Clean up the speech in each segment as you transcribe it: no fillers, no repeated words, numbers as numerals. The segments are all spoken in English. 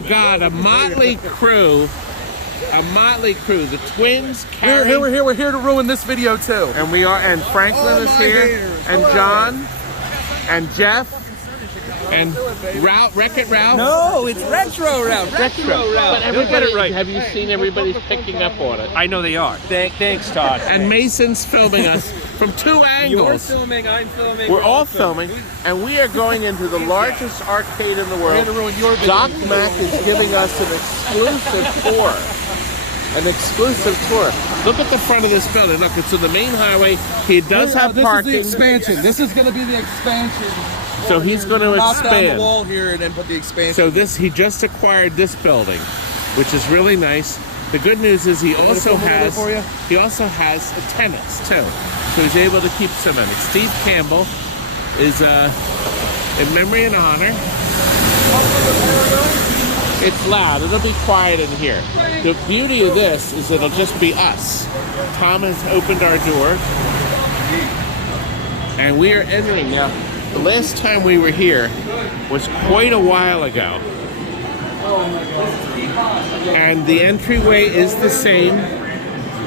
my God, a motley crew. A motley crew. The Twins, CARY. We're here to ruin this video too. And we are, and Franklin is here, and John, and Jeff, and Wreck-It Ralph. No, it's Retro Ralph. Retro Ralph. But everybody, right. have you seen everybody's picking up on it? I know they are. Thanks, Todd. And Mason's filming us from 2 angles. You're filming, I'm filming. We're all filming, and we are going into the largest arcade in the world. We're gonna ruin your video. Doc Mack is giving us an exclusive tour. An exclusive tour. Look at the front of this building. Look, it's on the main highway. He does have parking. This is the expansion. This is going to be the expansion. So he's going to Knock down expand. the wall here and then put the expansion. So he just acquired this building, which is really nice. The good news is he also has a tennis too. So he's able to keep some in it. Steve Campbell is in memory and honor. It's loud. It'll be quiet in here. The beauty of this is it'll just be us. Tom has opened our door, and we are entering now. The last time we were here was quite a while ago, and the entryway is the same.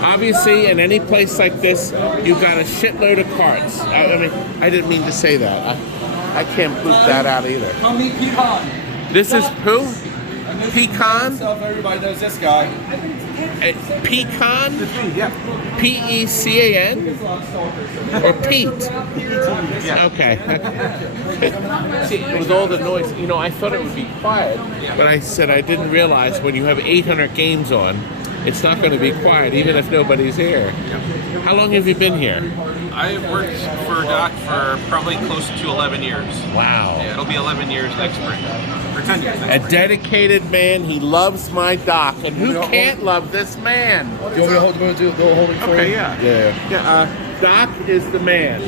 Obviously, in any place like this, you've got a shitload of carts. I mean, I didn't mean to say that. I can't poop that out either. This is who? Pecan? Everybody knows this guy. Pecan? Yeah. P-E-C-A-N? Or Pete? Okay. See, with all the noise, you know, I thought it would be quiet, but I said I didn't realize when you have 800 games on, it's not going to be quiet, even if nobody's here. How long have you been here? I've worked for Doc for probably close to 11 years. Wow. Yeah, it'll be 11 years next spring. Or 10 years next A dedicated man. He loves my Doc. And who can't love this man? You want me to do the holding for Okay, you? yeah. Doc is the man.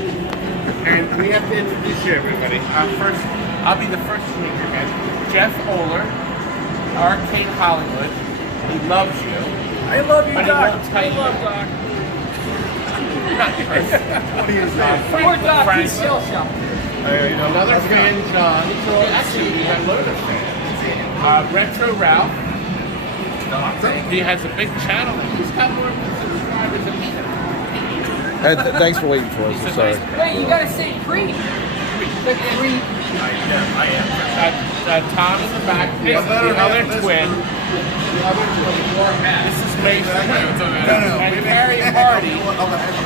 And we have to introduce you, everybody. First, I'll be the first speaker. Jeff Oler, Arcade Hollywood. He loves you. I love you, But Doc. he won't tell you. Doc. What do you say? Doc, Frank. he's shell shopping. Another fan, John. So actually, we have a load of fans. Retro Ralph. He has a big channel. He's got more subscribers than me. Thanks for waiting for us. I'm sorry. Wait, you gotta say cream. The cream. I am. Tom in the back. The other twin. This is Mason. And CARY Hardy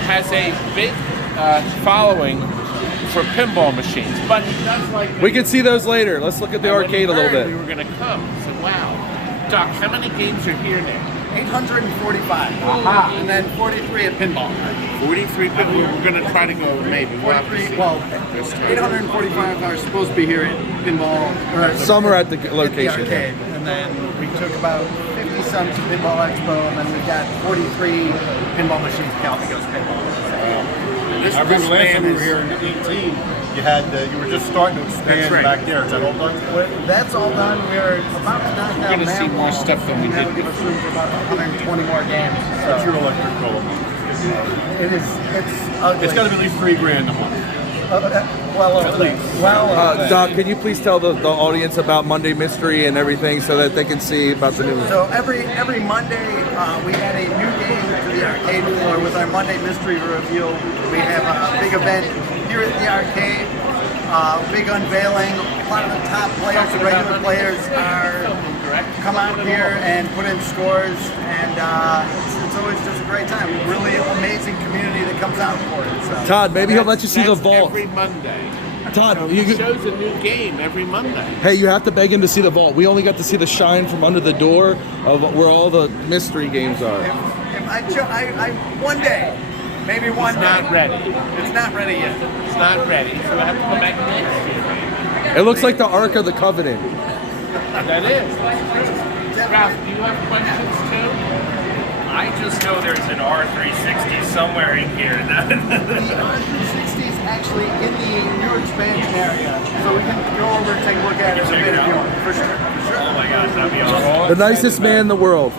has a big following for pinball machines, but he does like. We can see those later. Let's look at the arcade a little bit. We were going to come. I said, "Wow, Doc, how many games are here now?" 845. Aha. And then 43 at pinball. 43. But we were going to try to go maybe. We'll have to 43, see. well, 845 are supposed to be here at pinball. Or Some are at the at the location. arcade. And then we took about 50 some to Pinball Expo, and then we got 43 pinball machines count that goes pinball. I remember last time we were here in 18, you were just starting to expand back there. Is that all done? That's all done. We're about to knock down gonna see that more wall, stuff than we and that'll did give us room for about 120 more games. What's So your electric bill? it's ugly. It's got to be at least $3,000 a month. At least. Doc, can you please tell the audience about Monday Mystery and everything so that they can see about the new? So every Monday we add a new game to the arcade floor with our Monday Mystery Reveal. We have a big event here at the arcade, big unveiling. A lot of the top players, the regular players, come out here and put in scores, and it's always just a great time. Really amazing community that comes out for it. So. Todd, maybe he'll let you see the That's vault. every Monday. Todd, He shows a new game every Monday. hey, you have to beg him to see the vault. We only got to see the shine from under the door of where all the mystery games are. If one day, maybe one It's day. not ready. It's not ready yet. It's not ready, so I have to come back next year. It looks like the Ark of the Covenant. That is. Ralph, do you have questions too? I just know there's an R360 somewhere in here. The R360 is actually in the new expansion area, so we can go over and take a look at it a bit if you want. For sure. Oh my gosh, that'd be awesome. The nicest man in the world.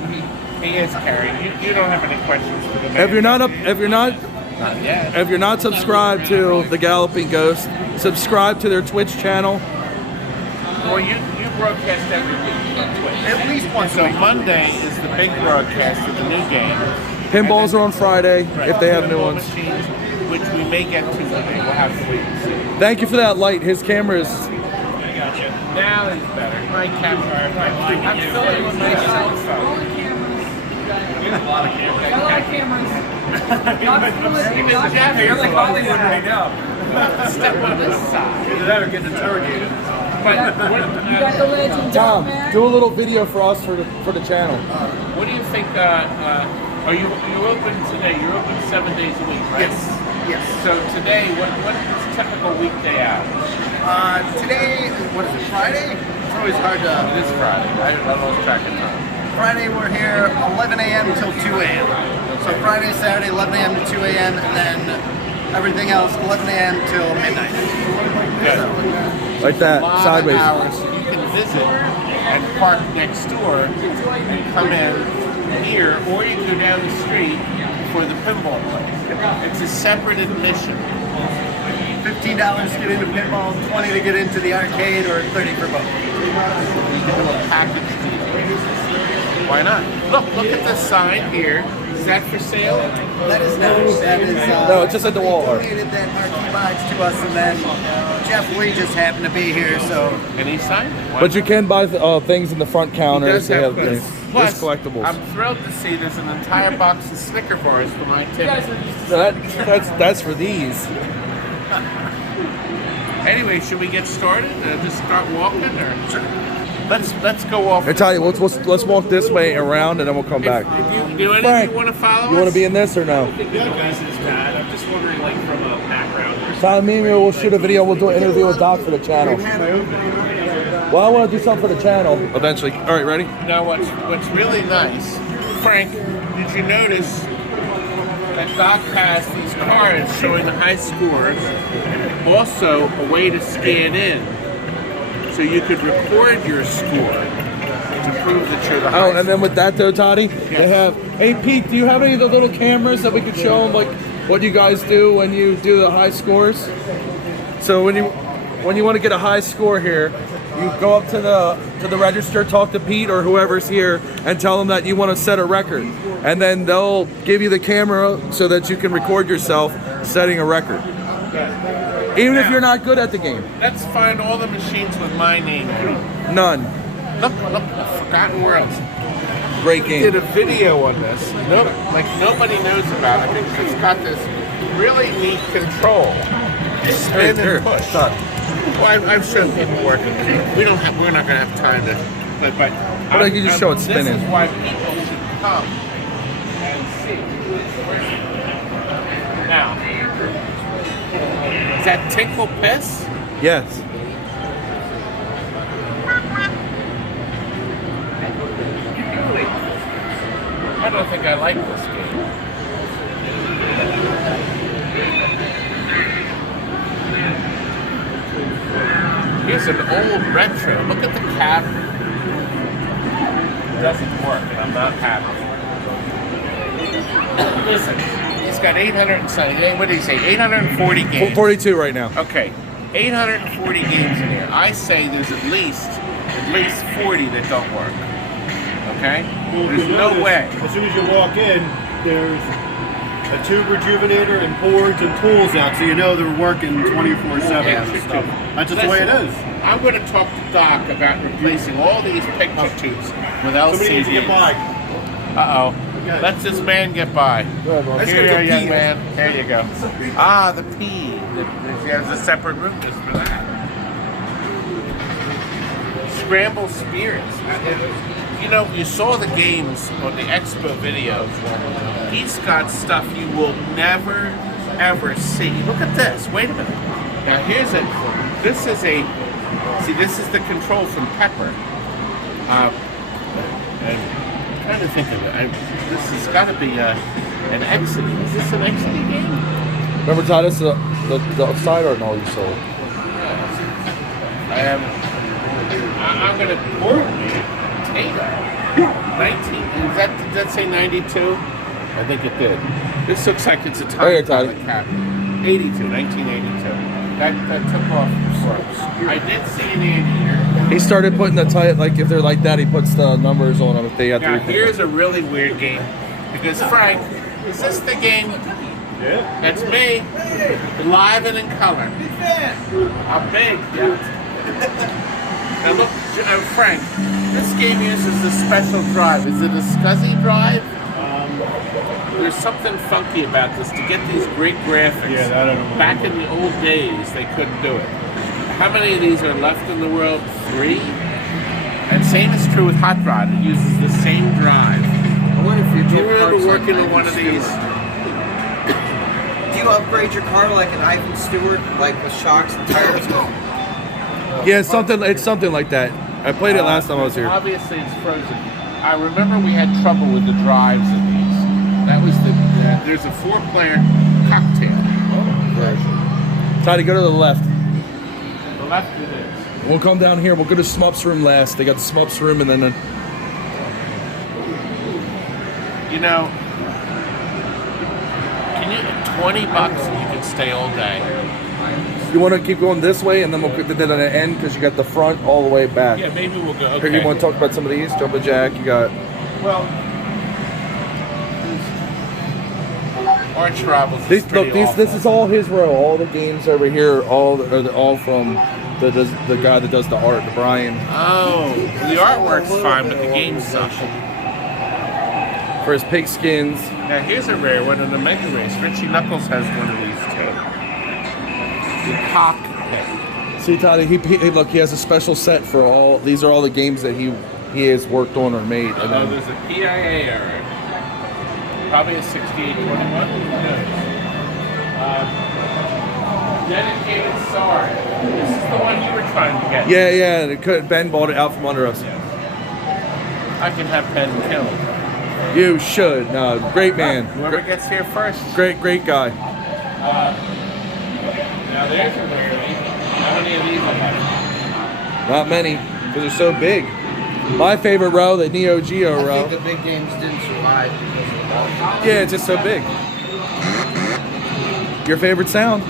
He is, CARY. You don't have any questions for the man. If you're not subscribed to the Galloping Ghost, subscribe to their Twitch channel. Well, you broadcast every week on Twitch. At least once a So week. Monday is the big broadcast of the new game. Pinballs are on Friday Right. if they have new Pinball ones. machines, which we may get to today. We'll have to wait and see. Thank you for that light. His camera is. Now it's better. My camera. I'm filming with my cell phone. Got a lot of cameras. Even Jeff, You're like Hollywood right now. step on this side. Either that or getting interrogated. But You got the legend, Tom, man. do a little video for us for the channel. what do you think? Are you open today? You're open 7 days a week, right? Yes. So today, what is a typical weekday hours? Today, what is it, Friday? It's always hard to... It is Friday. I lost track of time. Friday we're here 11 a.m. till 2 a.m. So Friday, Saturday, 11 a.m. to 2 a.m. and then everything else 11 a.m. till midnight. Good. Like that, A lot sideways. of hours so you can visit and park next door and come in here, or you can go down the street for the pinball place. It's a separate admission. $15 to get into pinball, $20 to get into the arcade, or $30 for both. You can do a package deal. Why not? Look at this sign here. Is that for sale? That is not. That is. No, it's just at the wall. He donated that marquee box to us, and then Jeff Lee just happened to be here, so. And he signed it. Why But you not? can buy things in the front counter. He does They have have this. things. Plus, There's collectibles. I'm thrilled to see there's an entire box of Snicker bars for my ticket. So that's for these. Anyway, should we get started? Just start walking, or sure. Let's go off. I tell you, let's walk this way around and then we'll come back. If you do any Frank, of you want to follow You want us? to be in this or no? This is bad. I'm just wondering, like, from a background or Tom, me and you will shoot a video. We'll do an interview with Doc for the channel. Well, I want to do something for the channel eventually. All right, ready? Now, what's really nice, Frank? Did you notice that Doc has these cards showing the high scores, also a way to scan in, so you could record your score to prove that you're the high. Oh, and then with that though, Toddy, they have. Hey, Pete, do you have any of the little cameras that we could show them, like what you guys do when you do the high scores? So when you want to get a high score here, you go up to the register, talk to Pete or whoever's here, and tell them that you want to set a record, and then they'll give you the camera so that you can record yourself setting a record, even if you're not good at the game. Let's find all the machines with my name on them. None. Look, the Forgotten Worlds. Great We did game. a video on this. Nobody knows about it because it's got this really neat control. Spin and push. Todd. Well, I've shown people working. We're not going to have time to. But Why don't you just show it spinning? This is why people should come and see. Now, is that Tinkle Piss? Yes. I don't think I like this game. Here's an old retro. Look at the cap. It doesn't work, and I'm not happy. Listen, he's got 870. What did he say? 840 games. 42 right now. Okay, 840 games in here. I say there's at least 40 that don't work. Okay? Well, There's you no notice, way. As soon as you walk in, there's a tube rejuvenator and boards and tools out, so you know they're working 24/7 Yeah, and sure stuff. too. That's just the way it Listen, is. I'm going to talk to Doc about replacing all these picture tubes with LCDs. Somebody needs to get by. Uh-oh. Let this man get by. Let's Here go you go, get young pee. man. There you go. Ah, the P. There's a separate room just for that. Scramble Spirits. You know, you saw the games on the Expo videos. He's got stuff you will never, ever see. Look at this. Wait a minute. Now here's this is the control from Pepper. And I'm trying to think of it. This has got to be an Exidy. Is this an Exidy game? Remember, Todd, this is the side art and all you sold. I'm going to Tato. 19. Did that say 92? I think it did. This looks like it's a Right here, time Todd. cap. 82, 1982. That took off before. I did see an anteater. He started putting the title, like if they're like that, he puts the numbers on them if they have to Now repeat here's a really weird game. Because Frank, is this the game? Yeah. That's me. Live and in color. I'm big, yeah. Now look, Frank, this game uses a special drive. Is it a SCSI drive? There's something funky about this to get these great graphics. Yeah, that I don't know. Back in the old days, they couldn't do it. How many of these are left in the world? 3? And same is true with Hot Rod. It uses the same drive. I wonder if Do you remember working on one of these? Do you upgrade your car like an Ivan Stewart, like with shocks and tires? Yeah, it's something like that. I played it last time I was here. Obviously, it's frozen. I remember we had trouble with the drives in these. That was there's a 4-player cocktail version. Toddy, go to the left. The left it is. We'll come down here. We'll go to Smups room last. They got the Smups room, and then You know, can you $20 and you can stay all day? you want to keep going this way, and then we'll then at the end because you got the front all the way back. Yeah, maybe we'll go. Here, Okay. you want to talk about some of these? Jumping Jack. You got. Well, Arch Rivals. This is all his row. All the games over here, all from the guy that does the art, the Brian. Oh, the artwork's fine, but the games suck. For his pigskins. Now here's a rare one in the Mega Race. Richie Knuckles has one of these too. The cockpit. See, Toddy, he look. He has a special set for all. These are all the games that he has worked on or made. And then, There's a PIA error. Probably a 6821. Who knows? Dedicated Sorry. This is the one you were trying to get. yeah. Ben bought it out from under us. I can have Ben killed. You should. No, great man. Whoever gets here first. Great guy. Now there's a rarity. How many of these I have? Not many, because they're so big. My favorite row, the Neo Geo I row. think the big games didn't survive because of that. Yeah, it's just so big. Your favorite sound?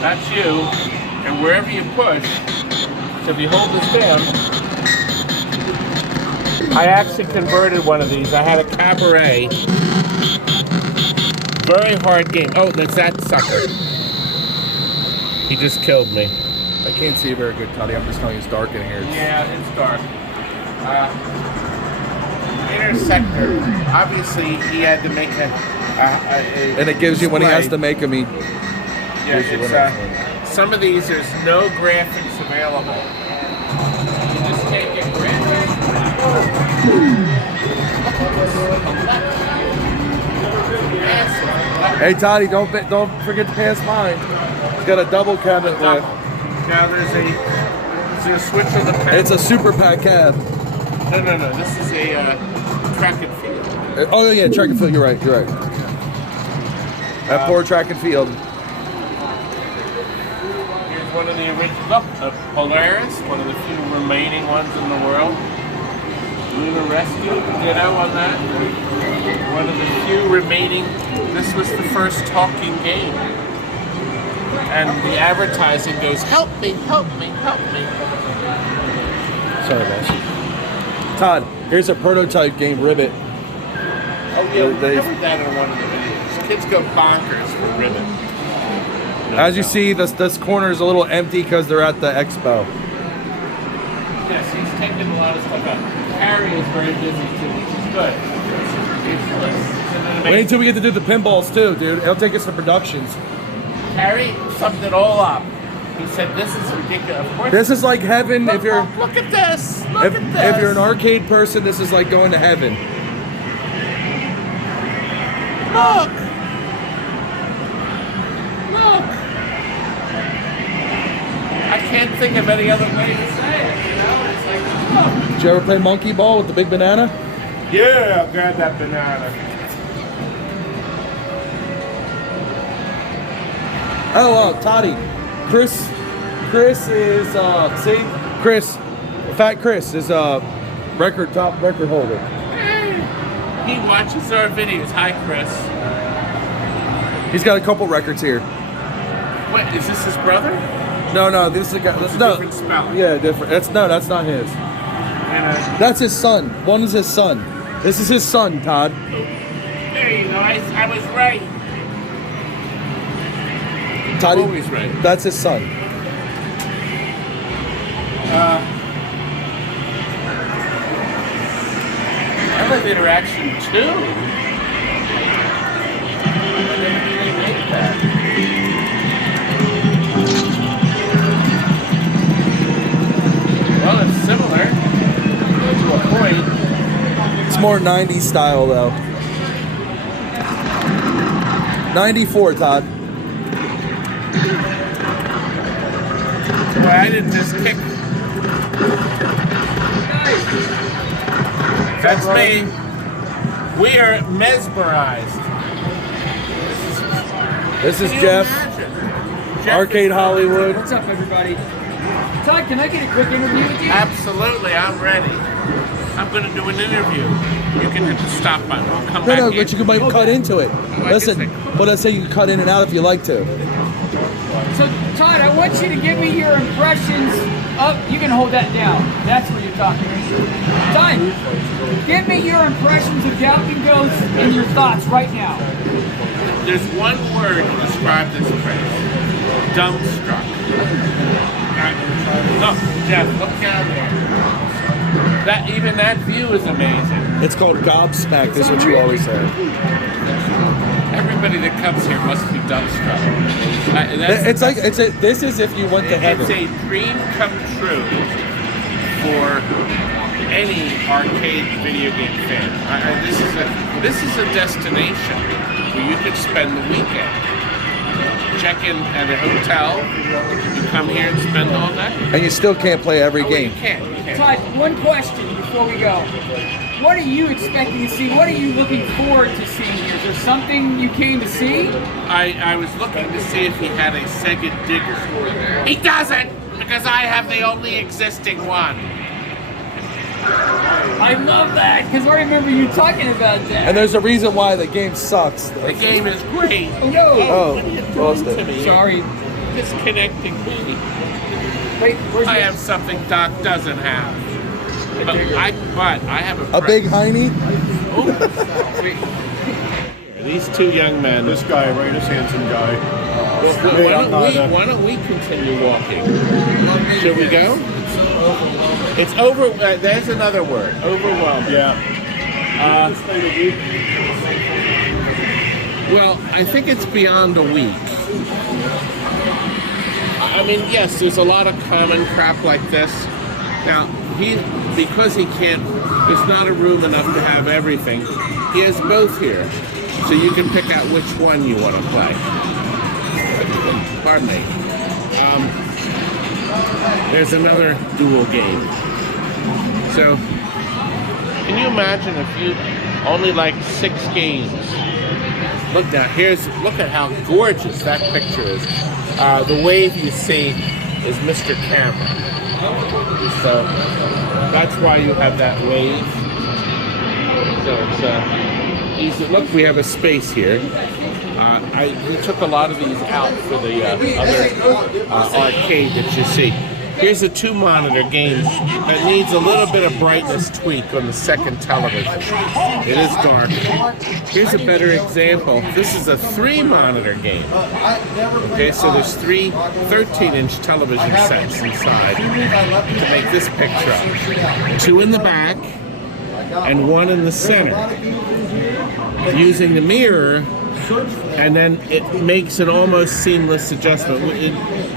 That's you. And wherever you push, so if you hold this down, I actually converted one of these. I had a cabaret. Very hard game. Oh, that's that sucker. He just killed me. I can't see very good, Toddy. I'm just telling you it's dark in here. Yeah, it's dark. Intersector. Obviously, he had to make a And it gives you, when he has to display. make them, he Yeah, gives you it's, what it some of these, there's no graphics available. You just can't get graphics. Hey, Toddy, don't forget to pass mine. It's got a double cabinet lift. Now there's a switch on the pen. It's a super pack cab. No. This is a track and field. Oh yeah, track and field. You're right. That poor track and field. Here's one of the original. The Polaris, one of the few remaining ones in the world. Lunar Rescue, ditto on that. One of the few remaining. This was the first talking game. And the advertising goes, help me, help me, help me. Sorry, guys. Todd, here's a prototype game, Ribbit. Oh yeah, we covered that in one of the videos. Kids go bonkers for Ribbit. As you see, this corner is a little empty because they're at the Expo. Yes, he's taking a lot of stuff out. CARY is very busy too, which is good. Wait until we get to do the pinballs too, dude. It'll take us to productions. CARY summed it all up. He said, "This is ridiculous." Of course, This is like heaven if you're look at this. Look at this. if you're an arcade person. This is like going to heaven. Look. I can't think of any other way to say it. You know, it's like, look. Did you ever play monkey ball with the big banana? Yeah, grab that banana. Oh, Toddy. Chris is Chris, Fat Chris is top record holder. He watches our videos. Hi, Chris. He's got a couple records here. What, is this his brother? No, this is a guy. It's a No, different spelling. yeah, different. That's not his. That's his son. One is his son. This is his son, Todd. There you go. I was right. Todd, I'm always right. That's his son. Elevator Action 2. I never knew they made that. Well, it's similar to a point. It's more 90s style though. 94, Todd. Boy, I didn't just kick. That's me. We are mesmerized. This is Can you Jeff. imagine? Arcade Hollywood. What's up, everybody? Todd, can I get a quick interview with you? Absolutely, I'm ready. I'm going to do an interview. You can hit the stop button. We'll come No, back no, in. but you can cut into it. I Listen, guess but let's say you can cut in and out if you like to. So, Todd, I want you to give me your impressions of. You can hold that down. That's where you're talking. Todd, give me your impressions of Galloping Ghost and your thoughts right now. There's one word to describe this place. Dumbstruck. Look, Jeff, look down there. Even that view is amazing. It's called gobsmacked, is what you always say. Everybody that comes here must be dumbstruck. This is if you went to heaven. It's a dream come true for any arcade video game fan. This is a destination where you could spend the weekend. Check in at a hotel, you come here and spend all day. And you still can't play every game. You can't. Todd, one question before we go. What are you expecting to see? What are you looking forward to seeing here? Is there something you came to see? I was looking to see if he had a Sega Digger. He doesn't, because I have the only existing one. I love that, because I remember you talking about that. And there's a reason why the game sucks. The game is great. No. Oh, What are you lost doing it. to me? Sorry. Disconnecting me. Wait, where's I your- have something Doc doesn't have. But I have A big hiney? These two young men. This guy, right, this handsome guy. Why don't we continue walking? Should we go? It's over. There's another word. Overwhelming. Yeah. Well, I think it's beyond a week. I mean, yes, there's a lot of common crap like this. Now, because he can't, there's not a room enough to have everything. He has both here, so you can pick out which one you want to play. Pardon me. There's another dual game. So, can you imagine if you only like 6 games? Look now, look at how gorgeous that picture is. The wave you see is Mr. Camera. So that's why you have that wave. So it's easy. Look, we have a space here. We took a lot of these out for the other arcade that you see. Here's a 2-monitor game that needs a little bit of brightness tweak on the second television. It is dark. Here's a better example. This is a 3-monitor game. Okay, so there's 3 13-inch television sets inside to make this picture up. 2 in the back and 1 in the center. Using the mirror, and then it makes an almost seamless adjustment.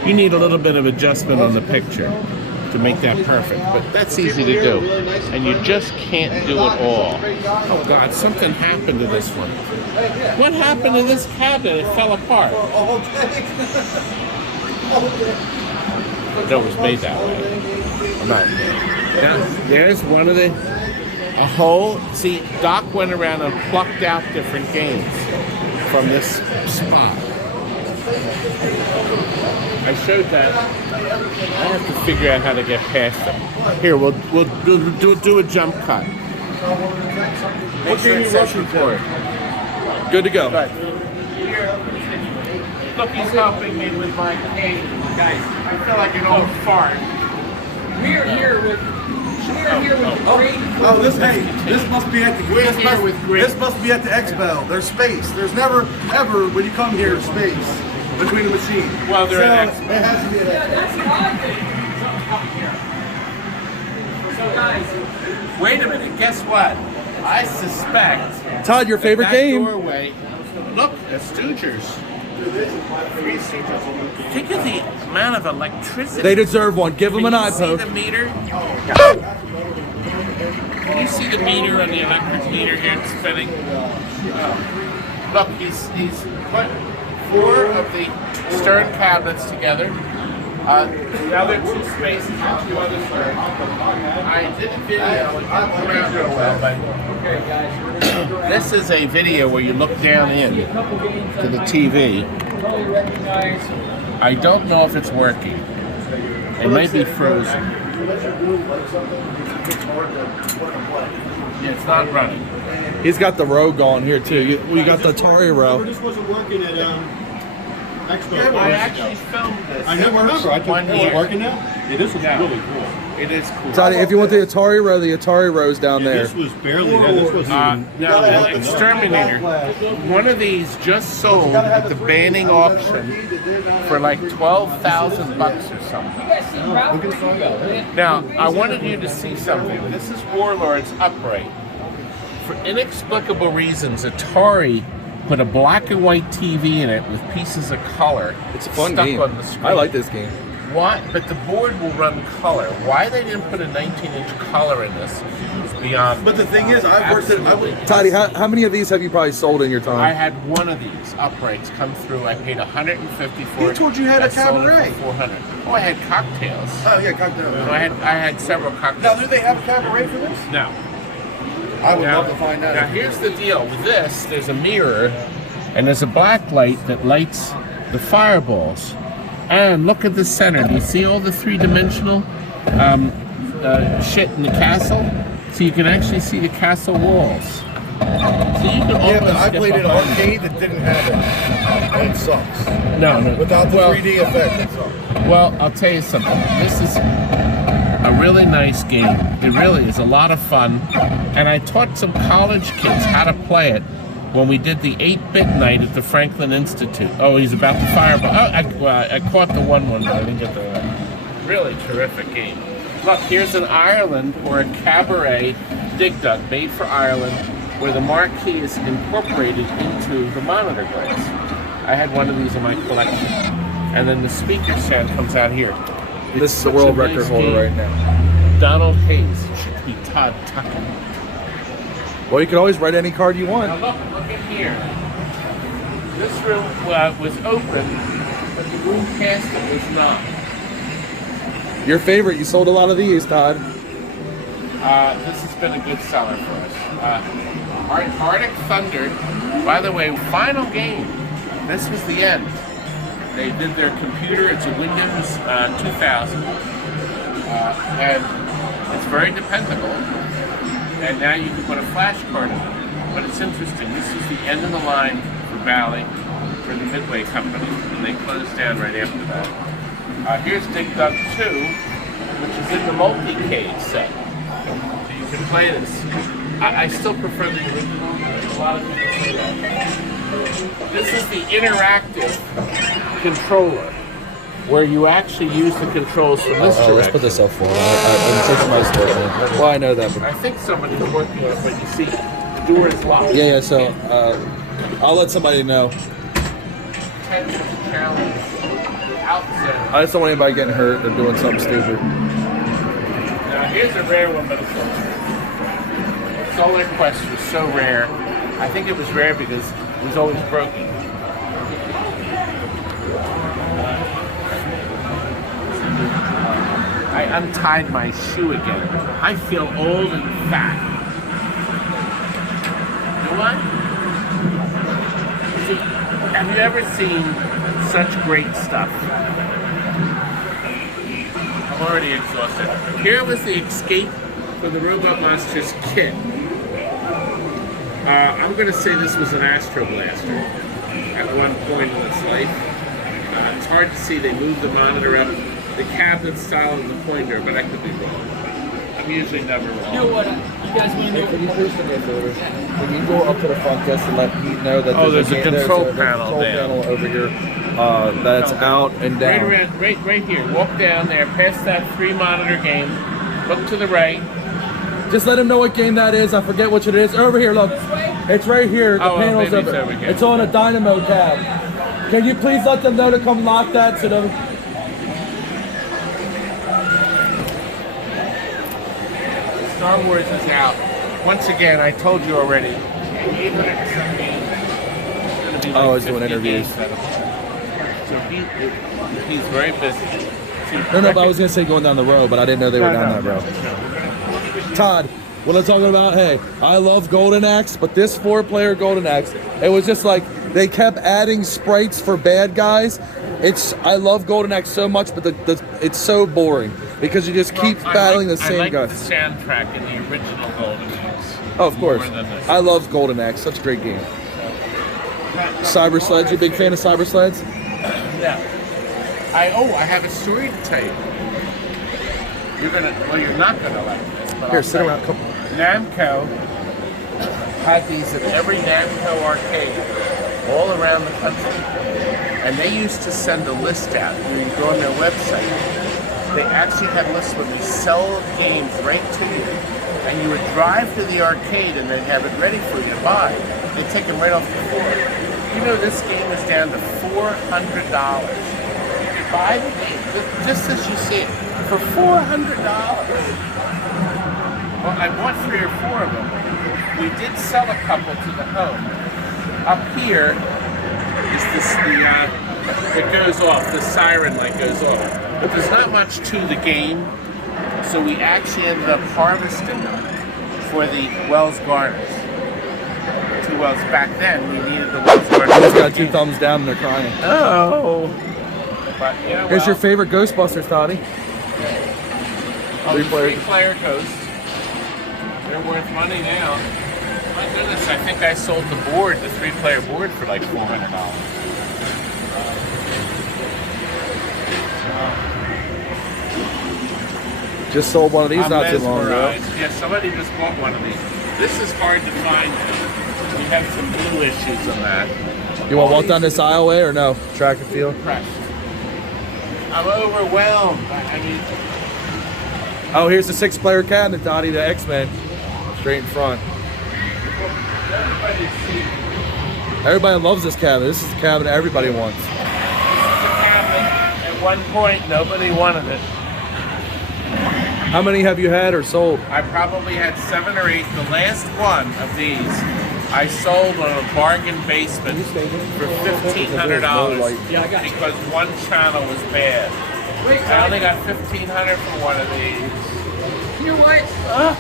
You need a little bit of adjustment on the picture to make that perfect, but that's easy to do. And you just can't do it all. Oh God, something happened to this one. What happened to this cabinet? It fell apart. It was made that way. Now, there's one of a hole. See, Doc went around and plucked out different games from this spot. I showed that. I have to figure out how to get past them. Here, we'll do a jump cut. What game are you rushing for? Good to go. Good. Look, he's helping me with my cane. Guys, I feel like an old fart. We are here with great. Oh, this must be at the This must be at the Expo. There's space. There's never ever when you come here space between the machine. Well, they're at It Expo. has to be at Expo. That's the odd thing. So guys, Wait a minute, guess what? I suspect Todd, your favorite that game? doorway. Look, the Stoogers. 3 Stoogers. Think of the amount of electricity. They deserve one. Give them an eye Can you see poke. the meter? Can you see the meter on the electric meter here spinning? Look, he's put 4 of the stern cabinets together. The other 2 spaces and 2 other sterns. I did a video, it didn't come out real well, but this is a video where you look down in to the TV. I don't know if it's working. It may be frozen. Yeah, it's not running. He's got the row going here too. We got the Atari row. This wasn't working at Expo. I actually filmed this. I never remember. I told you, is it working now? Yeah, this was really cool. It is cool. Todd, if you want the Atari row's down there. This was barely that. This wasn't even. Now, the Exterminator, one of these just sold at the Banning auction for like $12,000 or something. Now, I wanted you to see something. This is Warlord's Upright. For inexplicable reasons, Atari put a black and white TV in it with pieces of color. It's a fun stuck game. on the screen. I like this game. Why? But the board will run color. Why they didn't put a 19-inch color in this is beyond. But the thing is, I've worked at. Absolutely. Toddy, how many of these have you probably sold in your time? I had one of these uprights come through. I paid $150 for it. He told you had a I sold it cabaret. for $400. Oh, I had cocktails. Oh yeah, cocktail. No, I had several cocktails. Now, do they have a cabaret for this? No. I would Now- love to find out. Now here's the deal. With this, there's a mirror, and there's a black light that lights the fireballs. And look at the center. Do you see all the three-dimensional shit in the castle? So you can actually see the castle walls. So you can Yeah, but almost I get played an behind arcade that didn't have it. And it sucks. No. Without the Well, 3D effect, it sucks. Well, I'll tell you something. This is a really nice game. It really is a lot of fun. And I taught some college kids how to play it when we did the 8-bit night at the Franklin Institute. Oh, he's about to fireball. Oh, I caught the 1-1, but I didn't get the really terrific game. Look, here's an Ireland or a cabaret dig dug made for Ireland where the marquee is incorporated into the monitor glass. I had one of these in my collection. And then the speaker stand comes out here. This is the world record holder right now. Donald Hayes. It should be Todd Tuckey. Well, you can always write any card you want. Now look in here. This room was open, but the room past it was not. Your favorite. You sold a lot of these, Todd. This has been a good seller for us. Arctic Thunder, by the way, final game. This was the end. They did their computer. It's a Windows 2000. And it's very dependable. And now you can put a flash card in it. But it's interesting. This is the end of the line for Bally, for the Midway Company. And they closed down right after that. Here's Dig Dug 2, which is in the multi-cage set. So you can play this. I still prefer the original. A lot of people say that. This is the interactive controller, where you actually use the controls from this direction. Let's put this up for him. I'm taking my store. Well, I know that. But... I think somebody's working on it, but you see, the door is locked. Yeah, so I'll let somebody know. 10 challenge outside. I just don't want anybody getting hurt or doing something stupid. Now here's a rare one, but it's Solar Quest was so rare. I think it was rare because it was always broken. I untied my shoe again. I feel old and fat. You know what? See, have you ever seen such great stuff? I'm already exhausted. Here was the Escape for the Robot Monsters kit. I'm going to say this was an Astro Blaster at one point in its life. It's hard to see. They move the monitor up, the cabinet style and the pointer, but I could be wrong. I'm usually never wrong. You know what? You guys want to Can you please do me a favor? Can you go up to the front desk and let Pete know that there's a control there's panel control there. panel over here that's out and down. Right here. Walk down there, past that 3-monitor game. Look to the right. Just let him know what game that is. I forget which it is. Over here, look. It's right here. The panel's maybe it's over. over here. It's on a Dynamo tab. Can you please let them know to come lock that so them? Star Wars is out. Once again, I told you already. 800 some games. It's gonna be like Oh, he's doing 50 interviews. games. So he's very busy. No, but I was gonna say going down the road, but I didn't know they were down that road. Todd, what I'm talking about, hey, I love Golden Axe, but this 4-player Golden Axe, it was just like, they kept adding sprites for bad guys. I love Golden Axe so much, but it's so boring, because you just keep battling the same I like guys. the soundtrack in the original Golden Axe. Oh, of course. More than this. I love Golden Axe, such a great game. Cyber Sleds, you a big fan of Cyber Sleds? Yeah. I have a story to tell you. You're not gonna like this. But Here, I'll sit tell around. you. Come. Namco had these at every Namco arcade all around the country. And they used to send a list out when you go on their website. They actually had lists where they sell games right to you. And you would drive to the arcade and they'd have it ready for you to buy. They'd take them right off the floor. You know, this game is down to $400. You could buy the game, just as you see it, for $400. Well, I bought 3 or 4 of them. We did sell a couple to the home. Up here is it goes off, the siren light goes off. But there's not much to the game, so we actually ended up harvesting them for the Wells Garners. 2 Wells back then, we needed the Wells Garners. I just got 2 thumbs down and they're crying. Oh. But, yeah, Here's your favorite Ghostbusters, Toddy. 3-player Ghost. They're worth money now. My goodness, I think I sold the board, the 3-player board, for like $400. Just sold one of these not too long ago. Yeah, somebody just bought one of these. This is hard to find. We have some blue issues on that. You want to walk down this aisleway or no? Track and field? Correct. I'm overwhelmed. I mean, oh, here's the 6-player cabinet, Dottie, the X-Men. Straight in front. Everybody loves this cabinet. This is the cabinet everybody wants. This is the cabinet. At one point, nobody wanted it. How many have you had or sold? I probably had 7 or 8. The last one of these I sold on a bargain basement for $1,500 because one channel was bad. I only got $1,500 for one of these. You know what?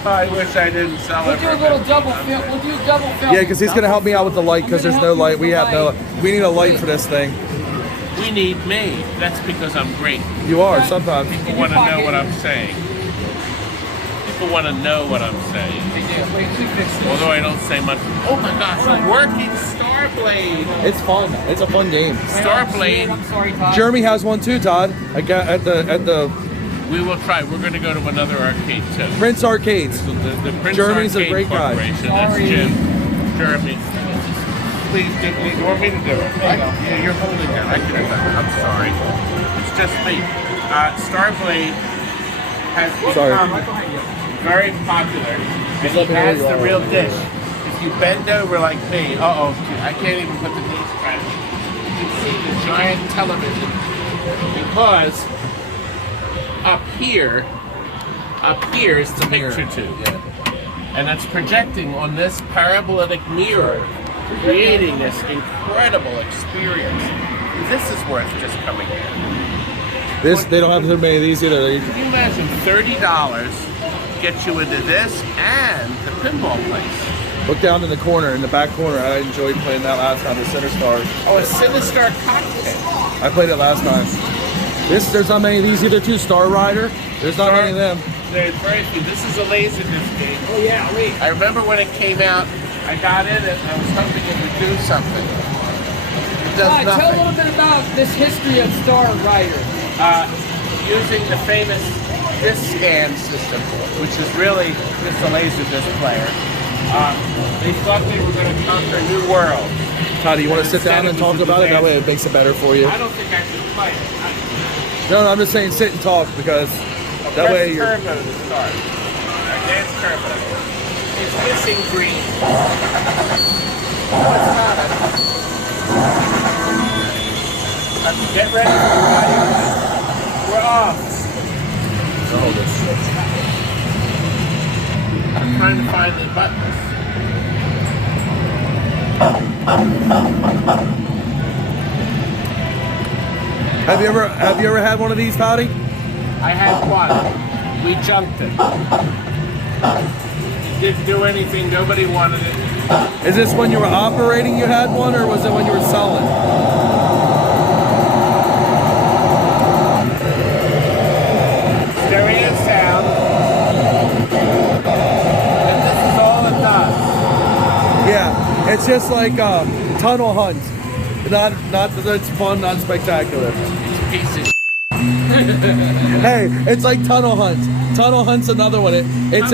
I wish I didn't sell We'll it. do a little double film. We'll do double film. Yeah, because he's gonna help me out with the light because there's no light. We need a light for this thing. We need me. That's because I'm great. You are sometimes. People want to know what I'm saying. People want to know what I'm saying. Although I don't say much. Oh my gosh, I'm working Starblade. It's fun. It's a fun game. Starblade. I'm sorry, Todd. Jeremy has one too, Todd. I got at the We will try. We're going to go to another arcade too. Prince Arcades. The Prince Jeremy's a Arcade great guy. Corporation. That's Jim. Jeremy. Please do. You want me to do it? Yeah, you're holding it. I can do that. I'm sorry. It's just me. Starblade has become very popular. And he has the real dish. If you bend over like me, I can't even put the knees back. You can see the giant television because up here is the picture tube. And it's projecting on this parabolic mirror, creating this incredible experience. This is worth just coming in. They don't have so many of these either. Can you imagine $30 gets you into this and the pinball place? Look down in the corner, in the back corner. I enjoyed playing that last time, the Center Star. Oh, a Sinistar cockpit. I played it last time. There's not many of these either too. Star Rider. There's not many of them. There's very few. This is a Laserdisc game. Oh yeah, wait. I remember when it came out, I got in it and I was hoping it would do something. does Tell a nothing. little bit about this history of Star Rider. Using the famous disc scan system, which is really just a laser disc player. They thought they were going to conquer a new world. Todd, you want to sit down and talk about it? That way it makes it better for you. I don't think I should play it. No, I'm just saying sit and talk because that way you're... Turbo to start. Advanced turbo. It's missing green. No, it's not. Get ready for the ride. We're off. I'm trying to find the buttons. Have you ever had one of these, Toddy? I had one. We junked it. Didn't do anything. Nobody wanted it. Is this when you were operating you had one, or was it when you were selling? Stereo sound. And this is all it does. Yeah, it's just like tunnel hunts. Not that it's fun, not spectacular. It's a piece of Hey, it's like tunnel hunts. Tunnel hunt's another one. It's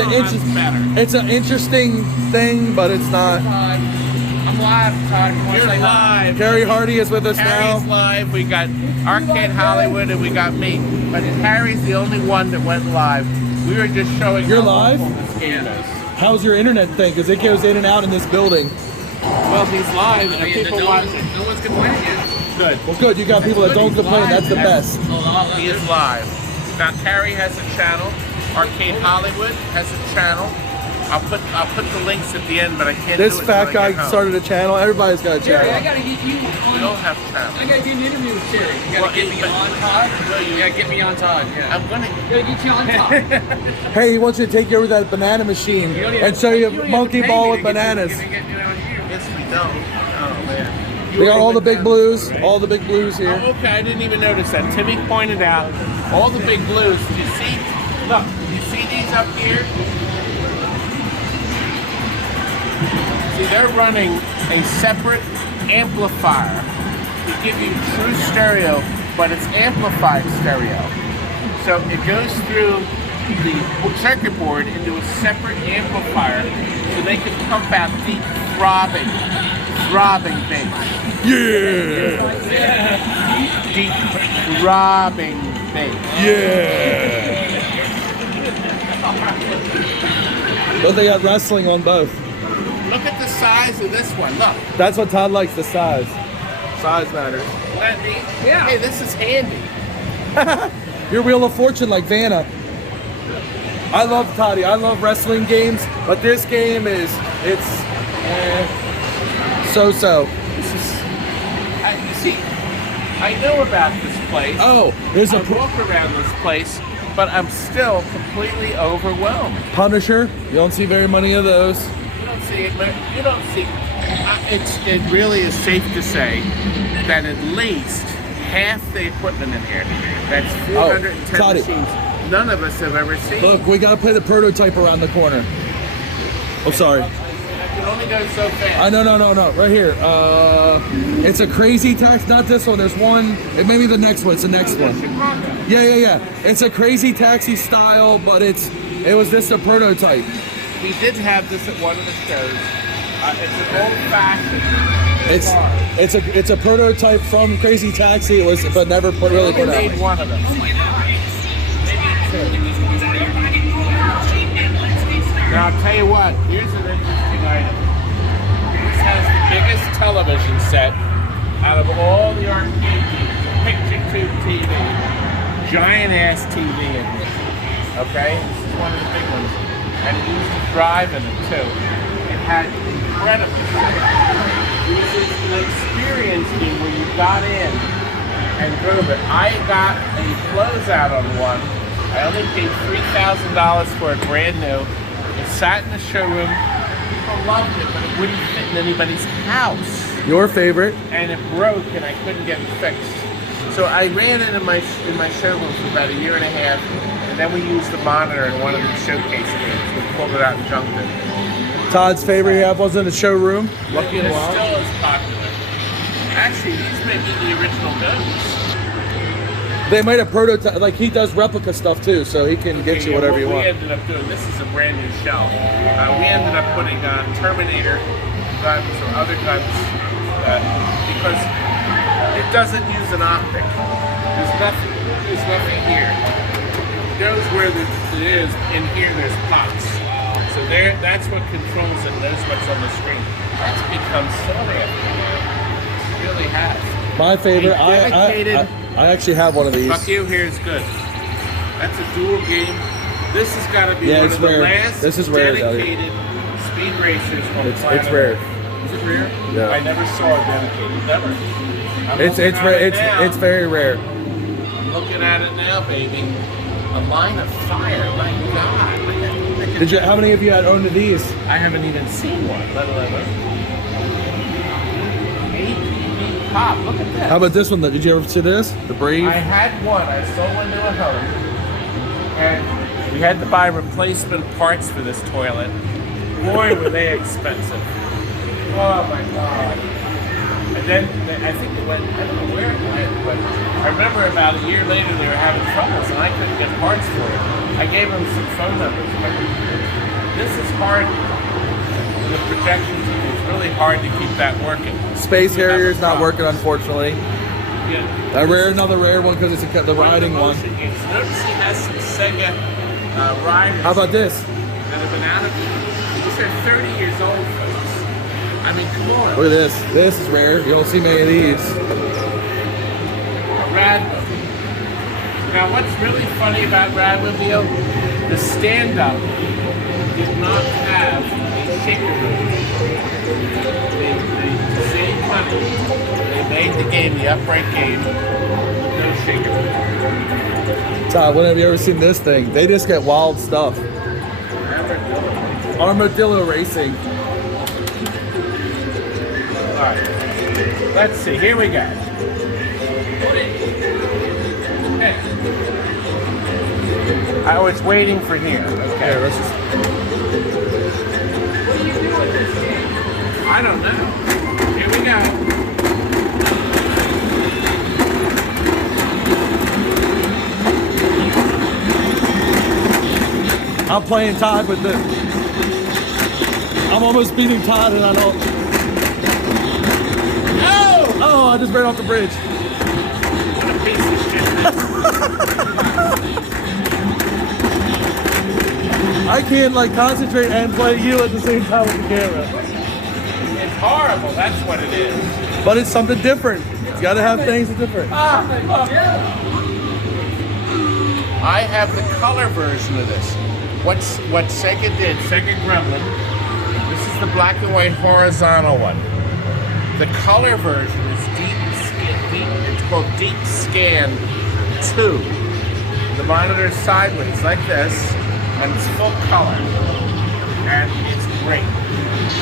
an interesting thing, but it's not. I'm live, Todd. You're live. CARY Hardy is with us Carrie's now. live. We got Arcade Hollywood and we got me. But Carrie's the only one that went live. We were just showing You're how live? awful this game is. How's your internet thing? Because it goes in and out in this building. Well, he's live and people watching. No one's complaining yet. Good. Well, good. You got people that don't complain. That's the best. He is live. Now Carrie has a channel. Arcade Hollywood has a channel. I'll put the links at the end, but I can't This do it fat till I guy get home. started a channel. Everybody's got a Jerry, I channel. gotta get you We on. don't have channels. I gotta do an interview with Jerry. You gotta Well, get me but- on Todd. Well, you- You gotta get me on Todd. Yeah. I'm gonna. Gotta get you on Todd. Hey, he wants you to take you over that banana machine You don't even- and show you don't a even monkey pay ball me with to get bananas. you on here. Yes, we don't. Oh man. We got all the big blues. All the big blues Oh, here. okay, I didn't even notice that. Timmy pointed out all the big blues. Do you see? Look, you see these up here? See, they're running a separate amplifier to give you true stereo, but it's amplified stereo. So it goes through the circuit board into a separate amplifier so they can pump out deep throbbing bass. Yeah. Deep throbbing bass. Yeah. But they got wrestling on both. Look at the size of this one. Look. That's what Todd likes, the size. Size matters. Let me. Yeah. Hey, this is handy. Your Wheel of Fortune like Vanna. I love Toddy. I love wrestling games, but this game it's so-so. This is. You see, I know about this place. Oh, there's I a walk around this place, but I'm still completely overwhelmed. Punisher. You don't see very many of those. You don't see it, but you don't see. It really is safe to say that at least half the equipment in here, that's 410 Toddy. machines, none of us have ever seen. Look, we gotta play the prototype around the corner. Oh, sorry. I can only go so fast. No. Right here. It's a crazy taxi. Not this one. There's one. It may be the next one. It's the next one. Chicago. Yeah. It's a crazy taxi style, but it was this a prototype. We did have this at one of the shows. It's an old-fashioned. It's a prototype from Crazy Taxi. It was, but never really put made out. one of them. Now I'll tell you what. Here's an interesting item. This has the biggest television set out of all the arcade picture tube TV. Giant ass TV in here. Okay, this is one of the big ones, and it used to drive in it too. It had incredible. It was an experience game where you got in and drove it. I got a closeout on one. I only paid $3,000 for it brand new. It sat in the showroom. People loved it, but it wouldn't fit in anybody's house. Your favorite? And it broke, and I couldn't get it fixed. So I ran it in my showroom for about a year and a half, and then we used the monitor in one of the showcase games. We pulled it out and junked it. Todd's favorite you have was in the showroom. It still is popular. Actually, these may be the original guns. They might have prototype, like he does replica stuff too, so he can get you whatever you What want. we ended up doing, this is a brand new shell. We ended up putting Terminator guns or other guns because it doesn't use an optic. There's nothing here. It goes where it is. In here, there's pots. So that's what controls it. Knows what's on the screen. That's become so rare. It really has. My favorite, Dedicated. I actually have one of these. Fuck you, here's good. That's a dual game. This has got to be one of the last this is rare, dedicated speed racers on planet It's rare. Earth. Is it rare? Yeah. I never saw a dedicated. Never. It's rare. It's very rare. I'm looking at it now, baby. A line of fire. My God. Did you? How many of you had owned these? I haven't even seen one, let alone. Pop, look at this. How about this one? Did you ever see this? The Brave? I had one. I sold one to a home. And we had to buy replacement parts for this toilet. Boy, were they expensive. Oh my God. And then I think it went, I don't know where it went, but I remember about a year later they were having troubles and I couldn't get parts for it. I gave them some phone numbers. But this is hard. The projections, it's really hard to keep that working. Space Harrier's not working, unfortunately. Yeah. Another rare one because it's the riding one. Notice he has some Sega riders. How about this? That have been out of these are 30 years old, folks. I mean, come on. Look at this. This is rare. You don't see many of these. Radmobile. Now, what's really funny about Radmobile? The stand-up did not have a shaker room. They saved money. They made the game, the upright game, no shaker room. Todd, when have you ever seen this thing? They just get wild stuff. Armadillo Racing. All right. Let's see. Here we go. I was waiting for here. Okay. Let's just... What do you do with this game? I don't know. Here we go. I'm playing Todd with this. I'm almost beating Todd and I don't... Oh, I just ran off the bridge. What a piece of shit. I can't like concentrate and play you at the same time with the camera. It's horrible. That's what it is. But it's something different. You gotta have things that's different. I have the color version of this. What Sega did, Sega Gremlin, this is the black and white horizontal one. The color version is it's called Deep Scan 2. The monitor is sideways like this, and it's full color. And it's great.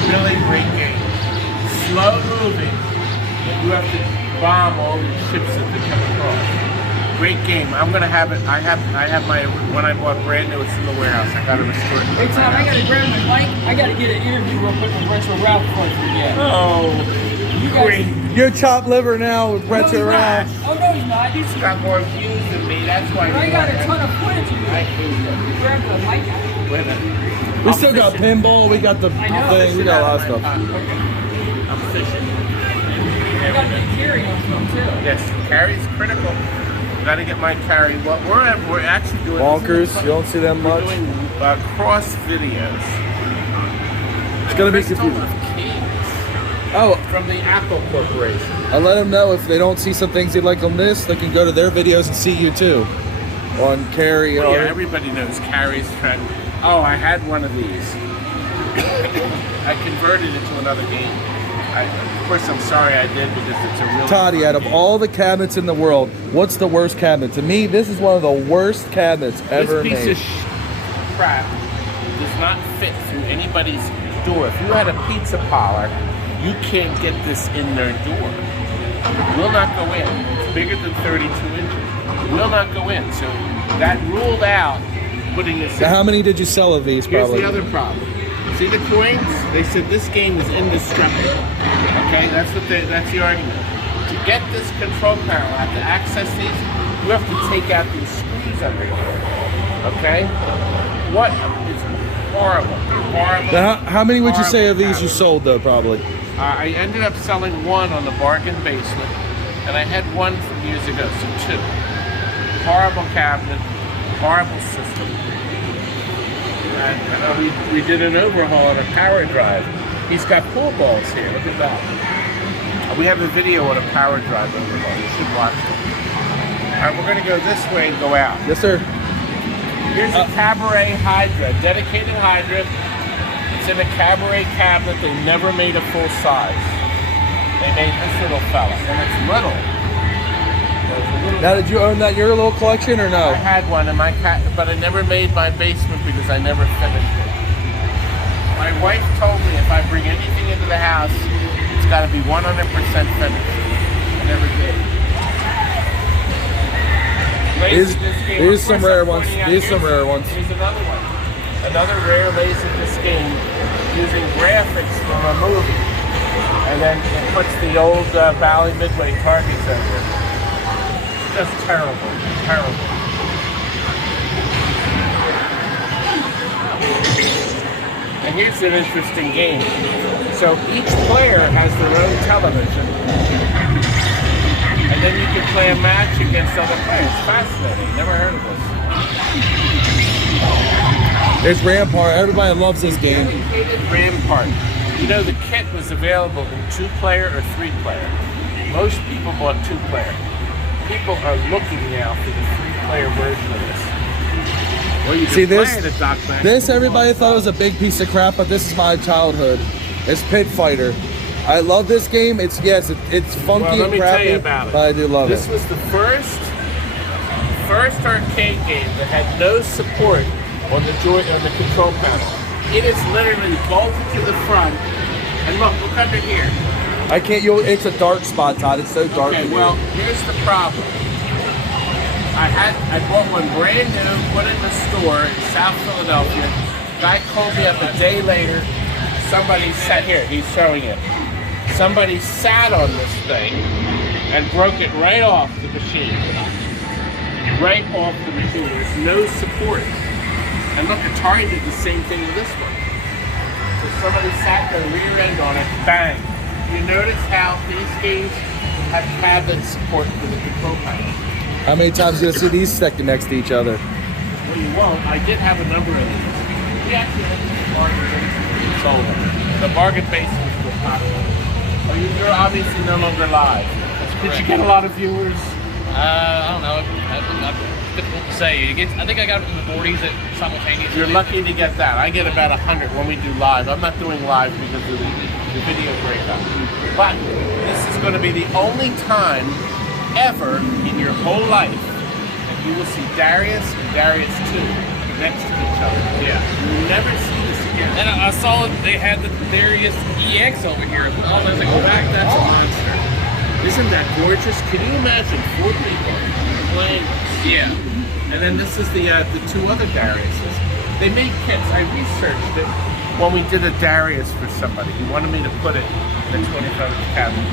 Really great game. Slow moving. You have to bomb all these ships that they come across. Great game. I'm gonna have it. I have my when I bought brand new. It's in the warehouse. I gotta restore it. Hey Tom, I gotta grab my mic. I gotta get an interview real quick with Retro Ralph before I forget. Oh, You guys, You're chopped liver now with no, Retro he's not. Ralph. Oh no, he's not. he's got more views than me. That's why. I got a ton of footage of I you. hate him. You grabbed the mic. Wait a minute. We still got pinball, we got the I know. thing, we got a lot of stuff. Okay. I'm fishing. You got the carry on film too. Yes, carry's critical. Gotta get my carry. What we're actually doing. Bonkers, you don't see them We're much. doing cross videos. It's gonna be Crystal confusing. of Kings Oh, from the Apple Corporation. I let them know if they don't see some things they like on this, they can go to their videos and see you too. On Carry. Well, yeah, everybody knows Carry's trend. Oh, I had one of these. I converted it to another game. Of course, I'm sorry I did because it's a real. Toddy, out of game. all the cabinets in the world, what's the worst cabinet? To me, this is one of the worst cabinets ever This piece made. of crap does not fit through anybody's door. If you had a pizza parlor, you can't get this in their door. It will not go in. It's bigger than 32 inches. It will not go in. So that ruled out putting this in. Now, how many did you sell of these? Here's Probably. the other problem. See the coins? They said this game is indestructible. Okay, that's the argument. get this control panel out to access these, you have to take out these screws under here. Okay? What is horrible? Horrible. Now, how many would you say of these cabinet. you sold though, probably? I ended up selling one on the bargain basement, and I had one from years ago, so two. Horrible cabinet, horrible system. And we did an overhaul on a power drive. He's got pool balls here, look at that. We have a video on a power drive overhaul, you should watch it. All right, we're gonna go this way and go out. Yes, sir. Here's a Cabaret Hydra, dedicated Hydra. It's in a Cabaret cabinet. They never made a full size. They made this little fella, and it's little. Now, did you own that in your little collection or no? I had one in my but I never made my basement because I never finished it. My wife told me if I bring anything into the house, it's got to be 100% finished. I never did. Here's some rare ones. Here's some rare ones. Here's another one. Another rare Laserdisc game using graphics from a movie. And then it puts the old Valley Midway targets over it. Just terrible. Terrible. And here's an interesting game. So each player has their own television. And then you can play a match against other players. Fascinating. Never heard of this. There's Rampart. Everybody loves this game. Dedicated Rampart. You know, the kit was available in 2-player or 3-player. Most people bought 2-player. People are looking now for the 3-player version of this. Well, you See can this? play it at Doc Max. This everybody thought was a big piece of crap, but this is my childhood. It's Pit Fighter. I love this game. It's it's funky Well, let and me crappy, tell you about it. but I do love This it. was the first arcade game that had no support on the control panel. It is literally bolted to the front, and look under here. I can't. It's a dark spot, Todd. It's so dark. Okay, in here. well, here's the problem. I bought one brand new, put it in the store in South Philadelphia. Guy called me up a day later. Somebody sat here. He's showing it. Somebody sat on this thing and broke it right off the machine. Right off the machine. There's no support. And look, Atari did the same thing with this one. So somebody sat their rear end on it, bang. You notice how these games have cabinet support for the control panel. How many times you see these stacked next to each other? Well, you won't. I did have a number of these. We actually had these bargain bases sold them. The bargain bases were popular. Oh, you're obviously no longer live. Did you get a lot of viewers? I don't know. It's difficult to say. I think I got it in the 40s simultaneously. You're lucky to get that. I get about 100 when we do live. I'm not doing live because of the video breakup. But this is going to be the only time ever in your whole life that you will see Darius and Darius 2 next to each other. Yeah. You will never see this again. And I saw they had the Darius EX over here as well. I was like, oh, That's a monster. Isn't that gorgeous? Can you imagine 4 people playing? yeah. And then this is the 2 other Dariuses. They made kits. I researched it when we did a Darius for somebody. He wanted me to put it in a 25-inch cabinet.